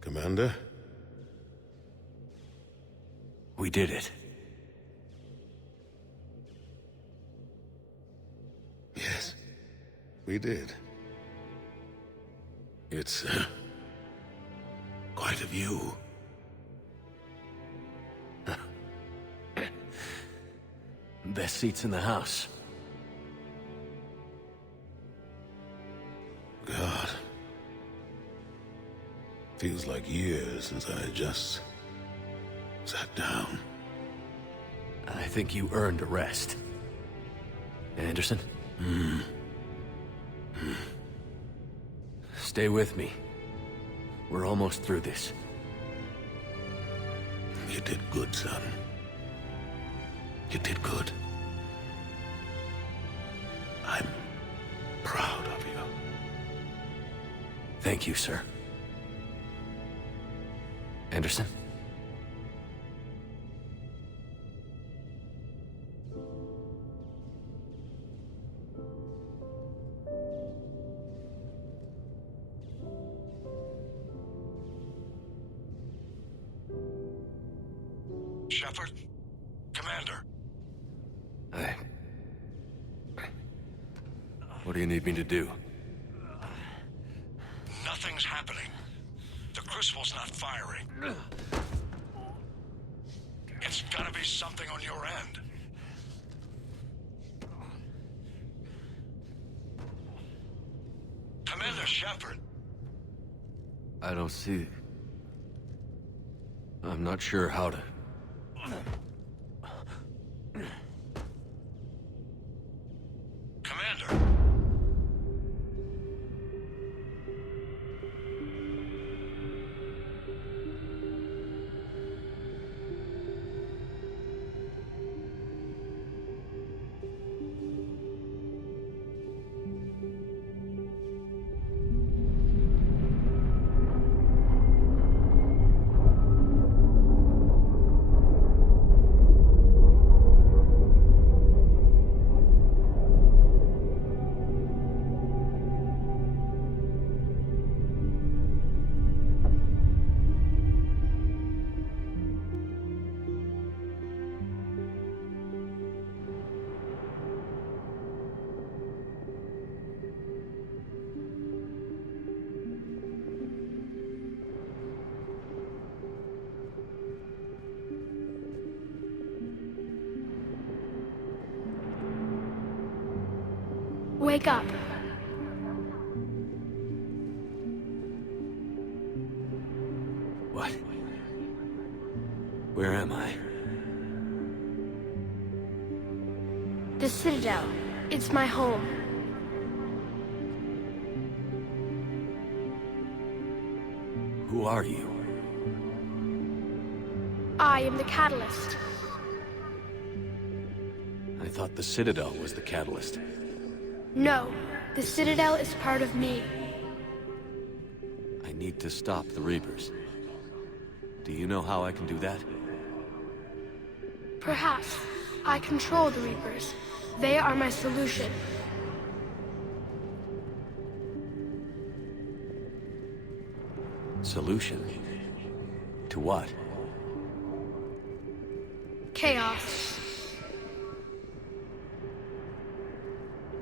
Commander? We did it. We did. It's, quite a view. Best seats in the house. God. Feels like years since I just sat down. I think you earned a rest. Anderson? Stay with me. We're almost through this. You did good, son. You did good. I'm proud of you. Thank you, sir. Anderson? Shepard? Commander? What do you need me to do? Nothing's happening. The Crucible's not firing. It's gotta be something on your end. Commander Shepard! I don't see... I'm not sure how to... Commander! Wake up. What? Where am I? The Citadel. It's my home. Who are you? I am the Catalyst. I thought the Citadel was the catalyst. No, the Citadel is part of me. I need to stop the Reapers. Do you know how I can do that? Perhaps. I control the Reapers. They are my solution. Solution? To what? Chaos.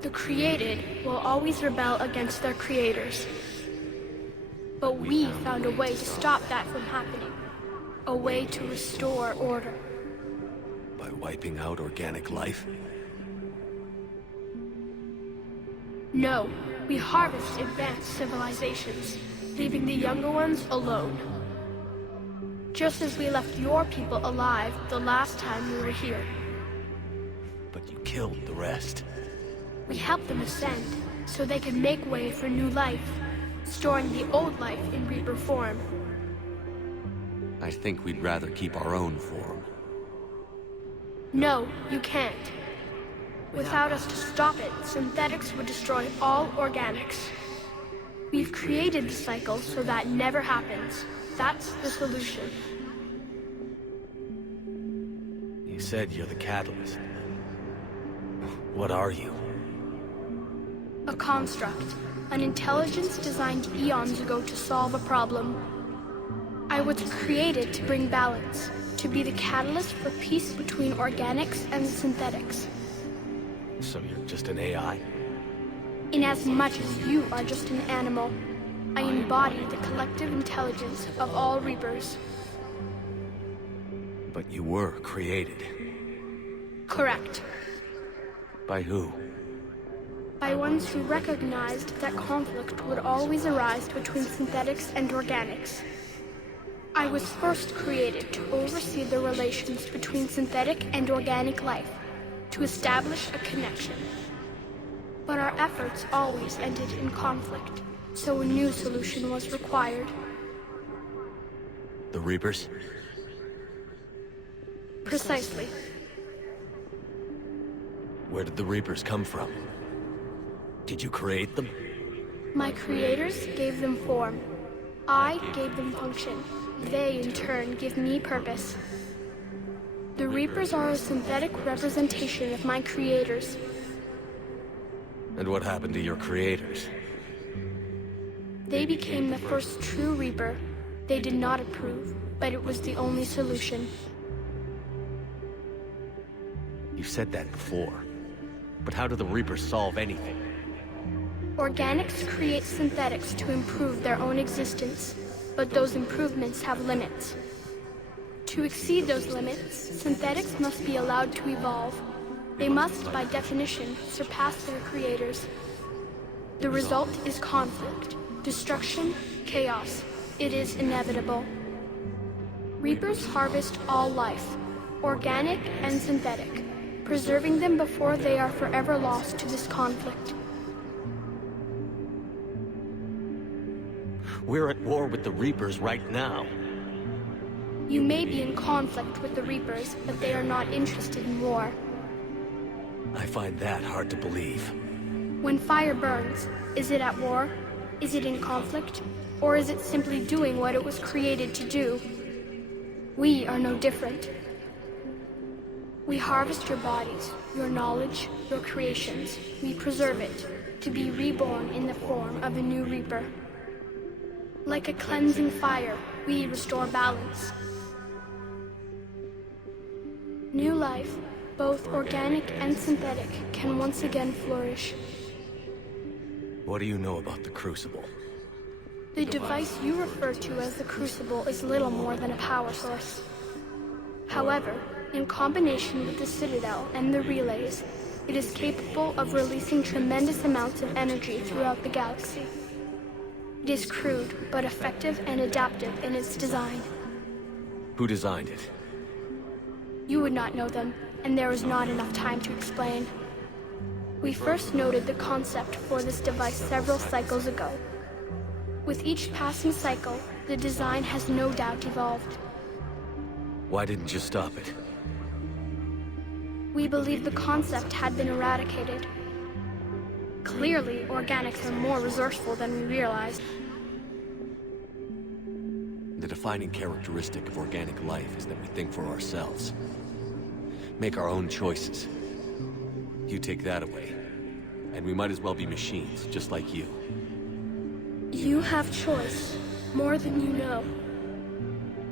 The created will always rebel against their creators. But we found a way to stop that from happening. A way to restore order. By wiping out organic life? No, we harvest advanced civilizations, leaving the younger ones alone. Just as we left your people alive the last time we were here. But you killed the rest. We helped them ascend, so they could make way for new life, storing the old life in Reaper form. I think we'd rather keep our own form. No, you can't. Without us to stop it, synthetics would destroy all organics. We've created the cycle so that never happens. That's the solution. You said you're the catalyst. What are you? A construct. An intelligence designed eons ago to solve a problem. I was created to bring balance, to be the catalyst for peace between organics and synthetics. So you're just an AI? Inasmuch as you are just an animal, I embody the collective intelligence of all Reapers. But you were created. Correct. By who? By ones who recognized that conflict would always arise between synthetics and organics. I was first created to oversee the relations between synthetic and organic life, to establish a connection. But our efforts always ended in conflict, so a new solution was required. The Reapers? Precisely. Where did the Reapers come from? Did you create them? My creators gave them form. I gave them function. They, in turn, give me purpose. The Reapers are a synthetic representation of my creators. And what happened to your creators? They became the first true Reaper. They did not approve, but it was the only solution. You said that before. But how do the Reapers solve anything? Organics create synthetics to improve their own existence, but those improvements have limits. To exceed those limits, synthetics must be allowed to evolve. They must, by definition, surpass their creators. The result is conflict, destruction, chaos. It is inevitable. Reapers harvest all life, organic and synthetic, preserving them before they are forever lost to this conflict. We're at war with the Reapers right now. You may be in conflict with the Reapers, but they are not interested in war. I find that hard to believe. When fire burns, is it at war? Is it in conflict? Or is it simply doing what it was created to do? We are no different. We harvest your bodies, your knowledge, your creations. We preserve it, to be reborn in the form of a new Reaper. Like a cleansing fire, we restore balance. New life, both organic and synthetic, can once again flourish. What do you know about the Crucible? The device you refer to as the Crucible is little more than a power source. However, in combination with the Citadel and the relays, it is capable of releasing tremendous amounts of energy throughout the galaxy. It is crude, but effective and adaptive in its design. Who designed it? You would not know them, and there is not enough time to explain. We first noted the concept for this device several cycles ago. With each passing cycle, the design has no doubt evolved. Why didn't you stop it? We believe the concept had been eradicated. Clearly, organics are more resourceful than we realized. The defining characteristic of organic life is that we think for ourselves. Make our own choices. You take that away, and we might as well be machines, just like you. You have choice, more than you know.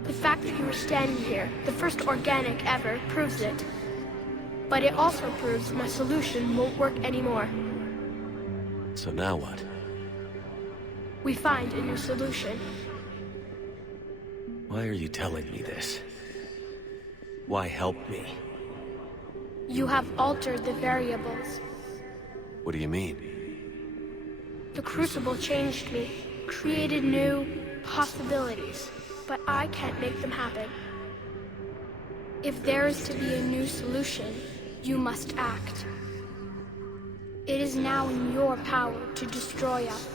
The fact that you are standing here, the first organic ever, proves it. But it also proves my solution won't work anymore. So now what? We find a new solution. Why are you telling me this? Why help me? You have altered the variables. What do you mean? The Crucible changed me, created new possibilities, but I can't make them happen. If there is to be a new solution, you must act. It is now in your power to destroy us.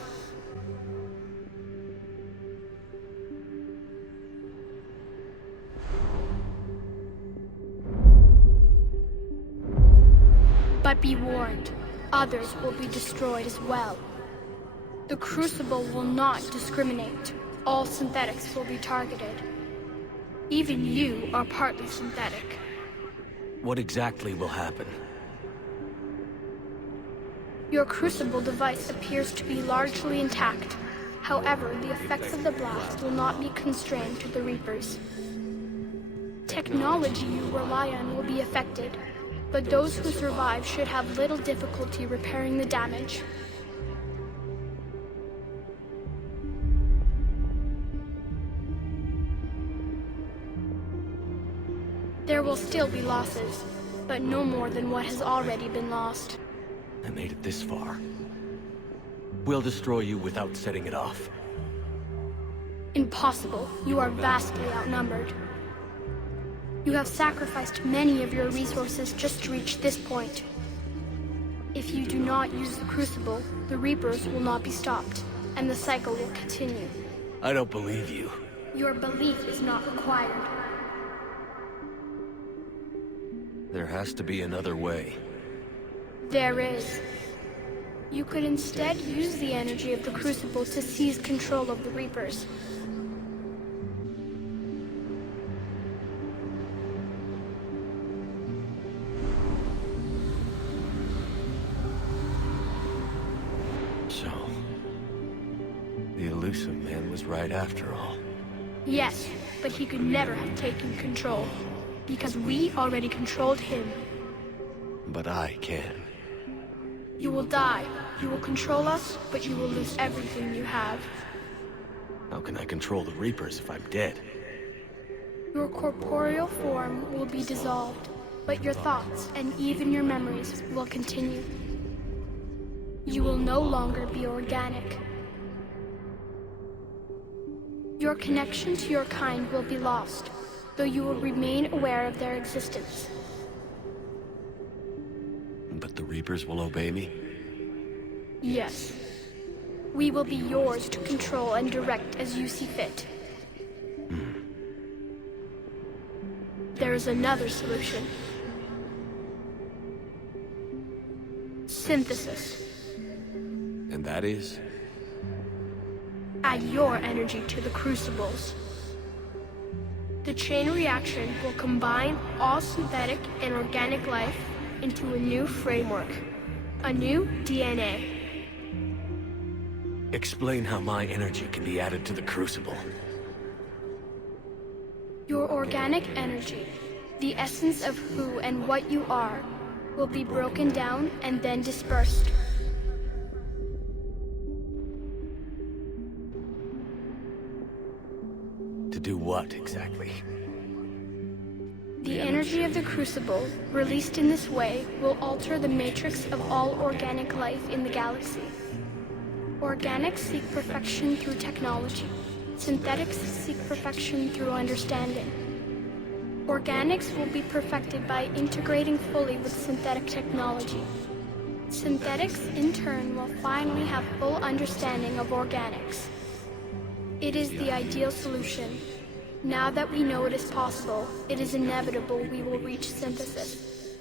But be warned, others will be destroyed as well. The Crucible will not discriminate. All synthetics will be targeted. Even you are partly synthetic. What exactly will happen? Your Crucible device appears to be largely intact. However, the effects of the blast will not be constrained to the Reapers. Technology you rely on will be affected, but those who survive should have little difficulty repairing the damage. There will still be losses, but no more than what has already been lost. I made it this far. We'll destroy you without setting it off. Impossible. You are vastly outnumbered. You have sacrificed many of your resources just to reach this point. If you do not use the Crucible, the Reapers will not be stopped, and the cycle will continue. I don't believe you. Your belief is not required. There has to be another way. There is. You could instead use the energy of the Crucible to seize control of the Reapers. So, the elusive man was right after all. Yes, but he could never have taken control, because we already controlled him. But I can. You will die. You will control us, but you will lose everything you have. How can I control the Reapers if I'm dead? Your corporeal form will be dissolved, but your thoughts and even your memories will continue. You will no longer be organic. Your connection to your kind will be lost, though you will remain aware of their existence. But the Reapers will obey me? Yes. We will be yours to control and direct as you see fit. There is another solution. Synthesis. And that is? Add your energy to the Crucibles. The chain reaction will combine all synthetic and organic life into a new framework. A new DNA. Explain how my energy can be added to the Crucible. Your organic energy, the essence of who and what you are, will be broken down and then dispersed. To do what, exactly? The energy of the Crucible, released in this way, will alter the matrix of all organic life in the galaxy. Organics seek perfection through technology. Synthetics seek perfection through understanding. Organics will be perfected by integrating fully with synthetic technology. Synthetics, in turn, will finally have full understanding of organics. It is the ideal solution. Now that we know it is possible, it is inevitable we will reach synthesis.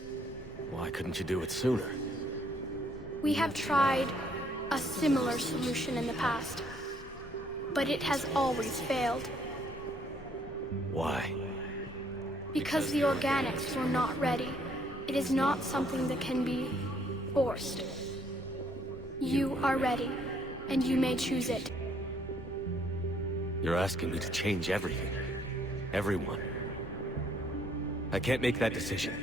Why couldn't you do it sooner? We have tried a similar solution in the past, but it has always failed. Why? Because the organics were not ready. It is not something that can be forced. You are ready, and you may choose it. You're asking me to change everything. Everyone. I can't make that decision.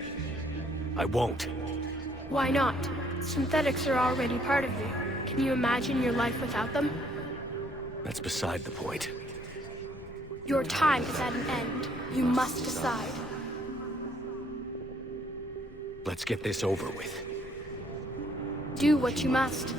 I won't. Why not? Synthetics are already part of you. Can you imagine your life without them? That's beside the point. Your time is at an end. You must decide. Let's get this over with. Do what you must.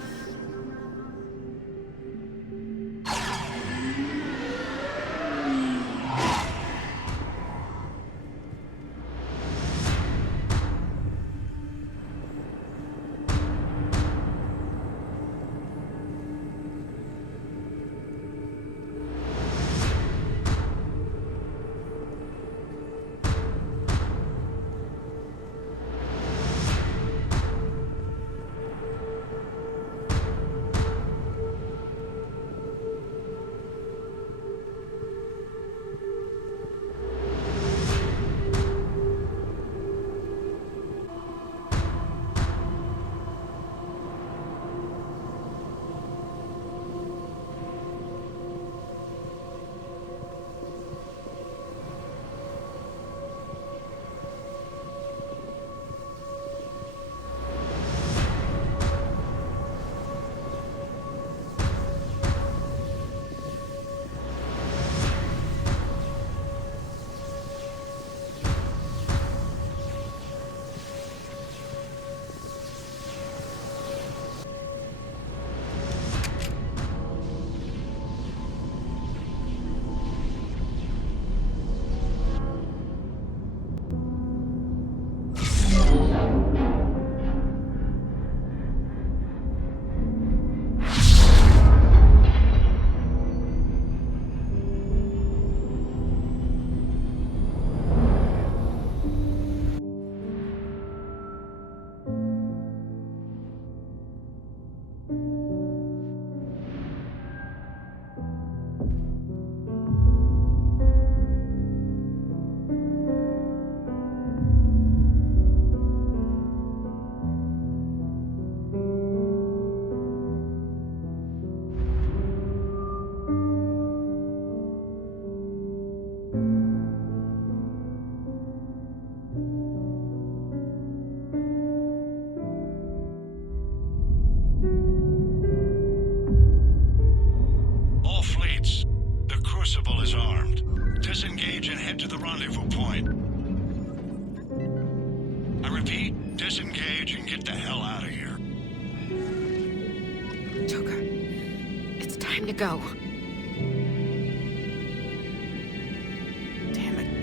Crucible is armed. Disengage and head to the rendezvous point. I repeat, disengage and get the hell out of here. Joker, it's time to go. Damn it.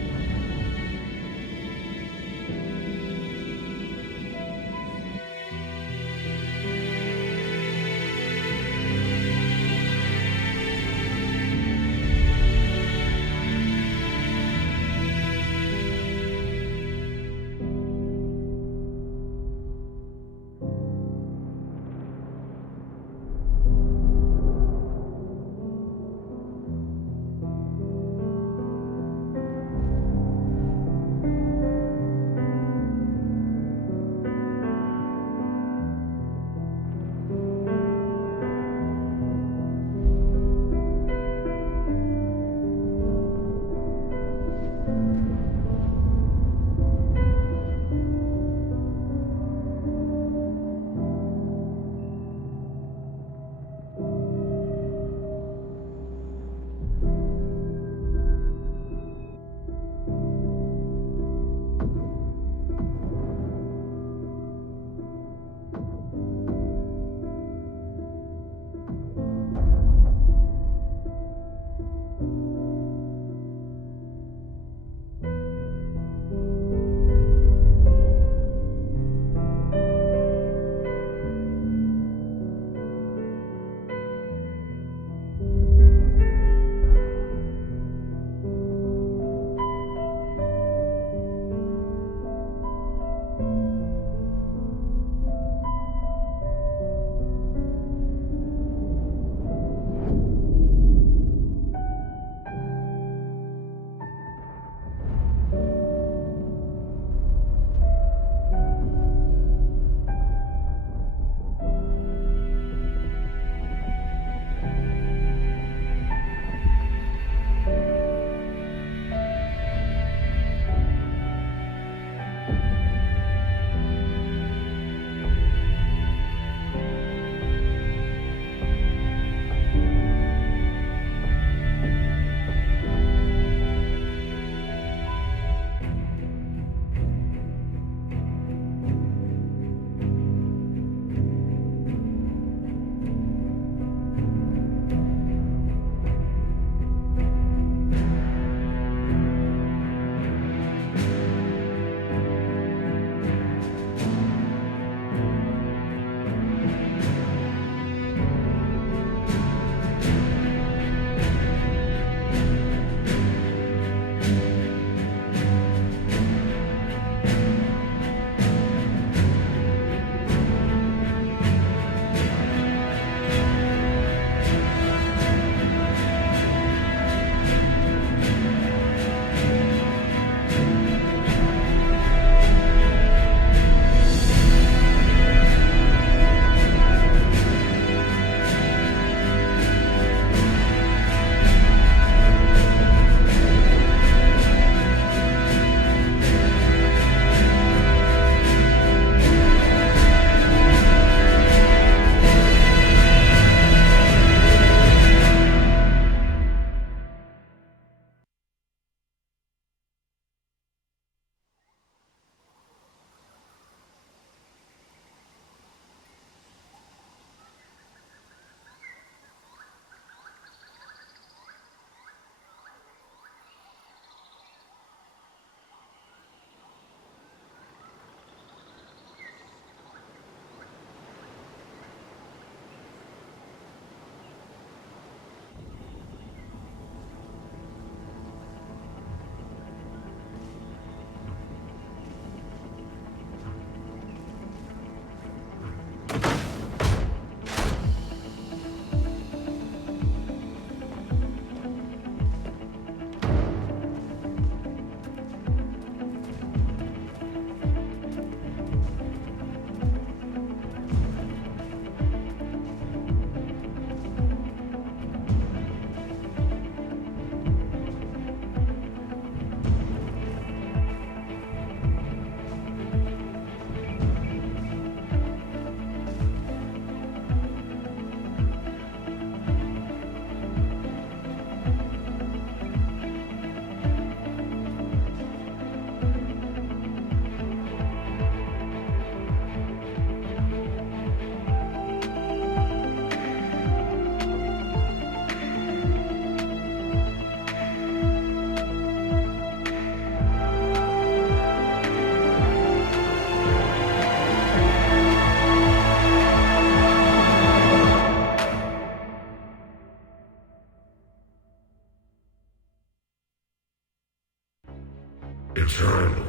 Eternal.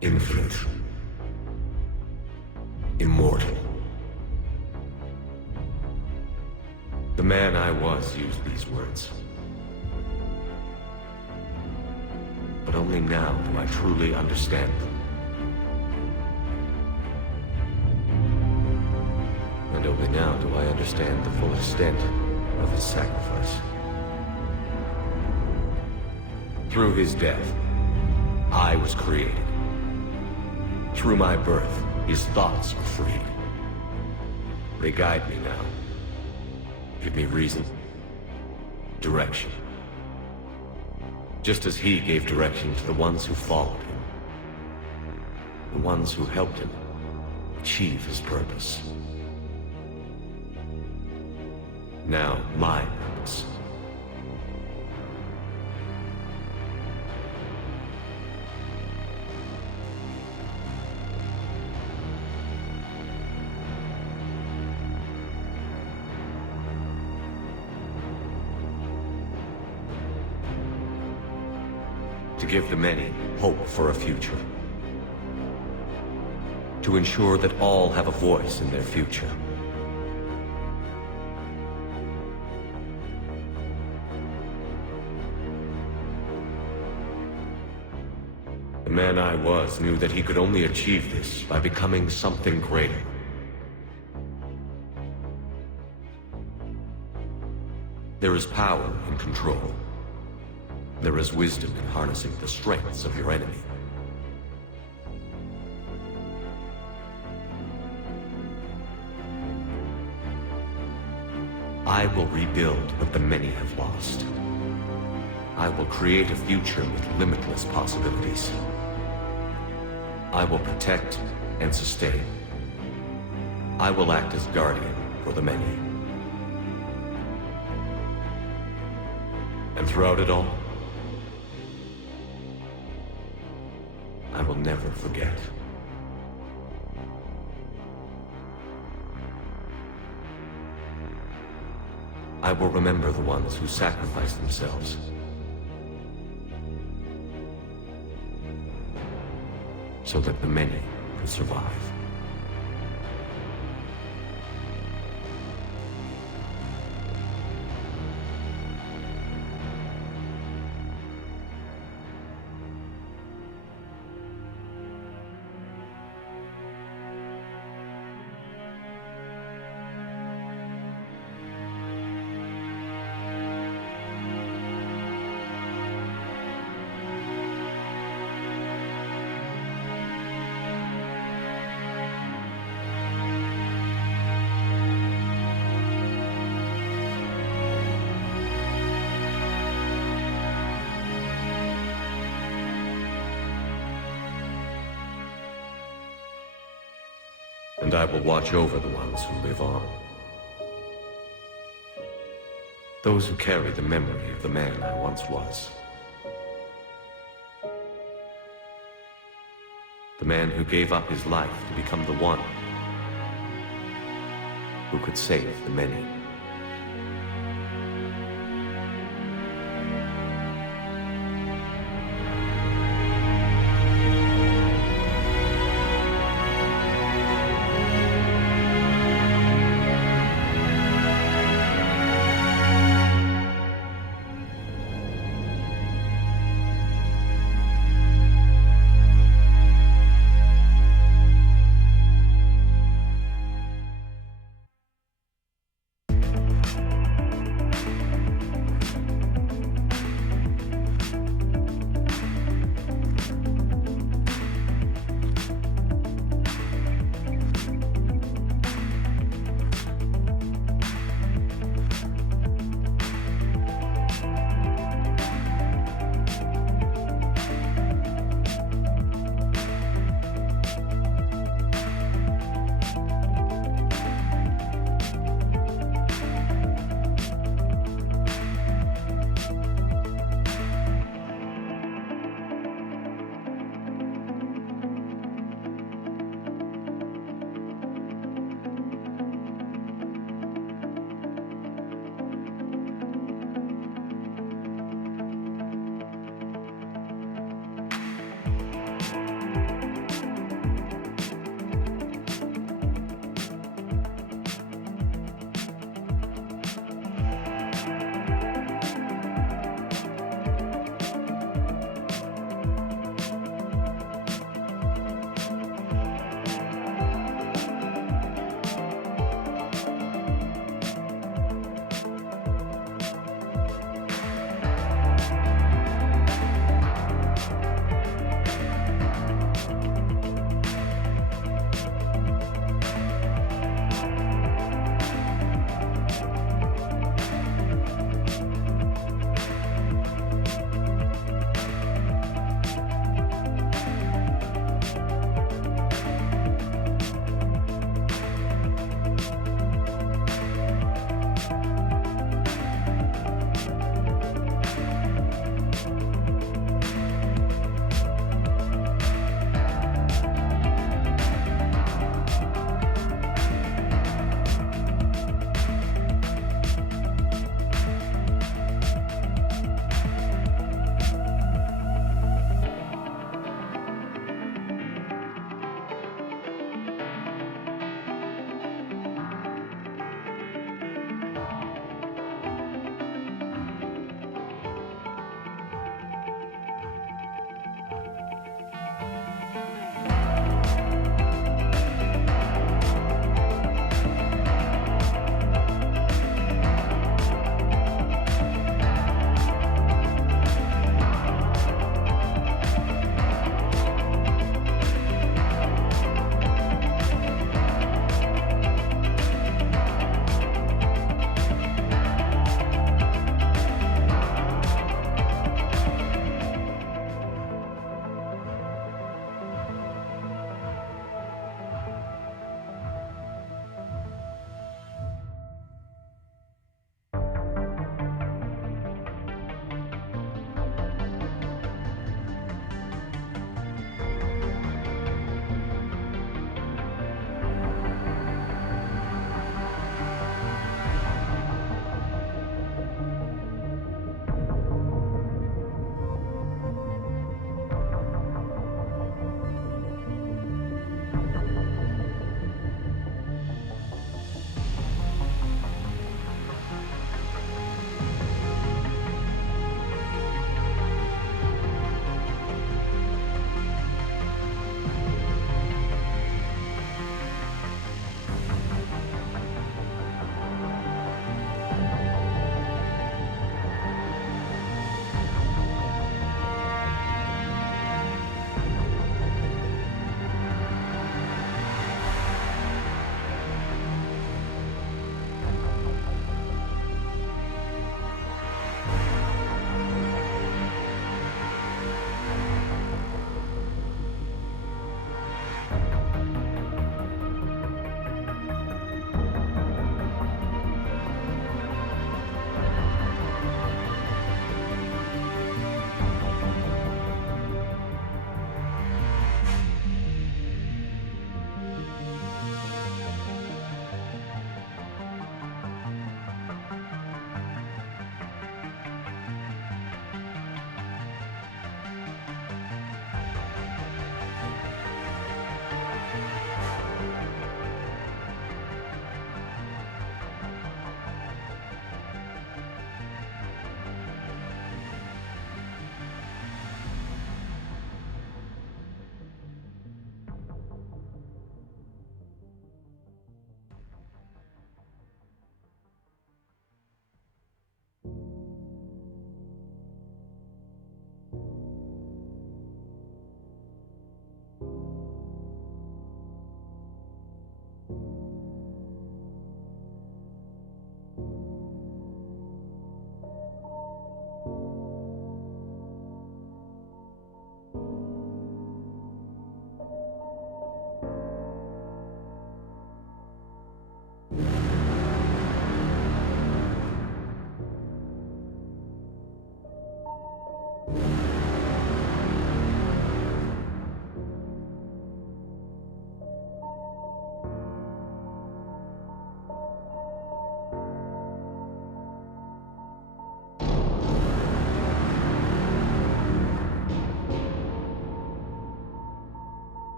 Infinite. Immortal. The man I was used these words. But only now do I truly understand them. And only now do I understand the full extent of his sacrifice. Through his death, I was created. Through my birth, his thoughts were freed. They guide me now. Give me reason, direction. Just as he gave direction to the ones who followed him. The ones who helped him achieve his purpose. Now, my purpose. To give the many hope for a future. To ensure that all have a voice in their future. The man I was knew that he could only achieve this by becoming something greater. There is power in control. There is wisdom in harnessing the strengths of your enemy. I will rebuild what the many have lost. I will create a future with limitless possibilities. I will protect and sustain. I will act as guardian for the many. And throughout it all, I will never forget. I will remember the ones who sacrificed themselves. So that the many could survive. And I will watch over the ones who live on. Those who carry the memory of the man I once was. The man who gave up his life to become the one who could save the many.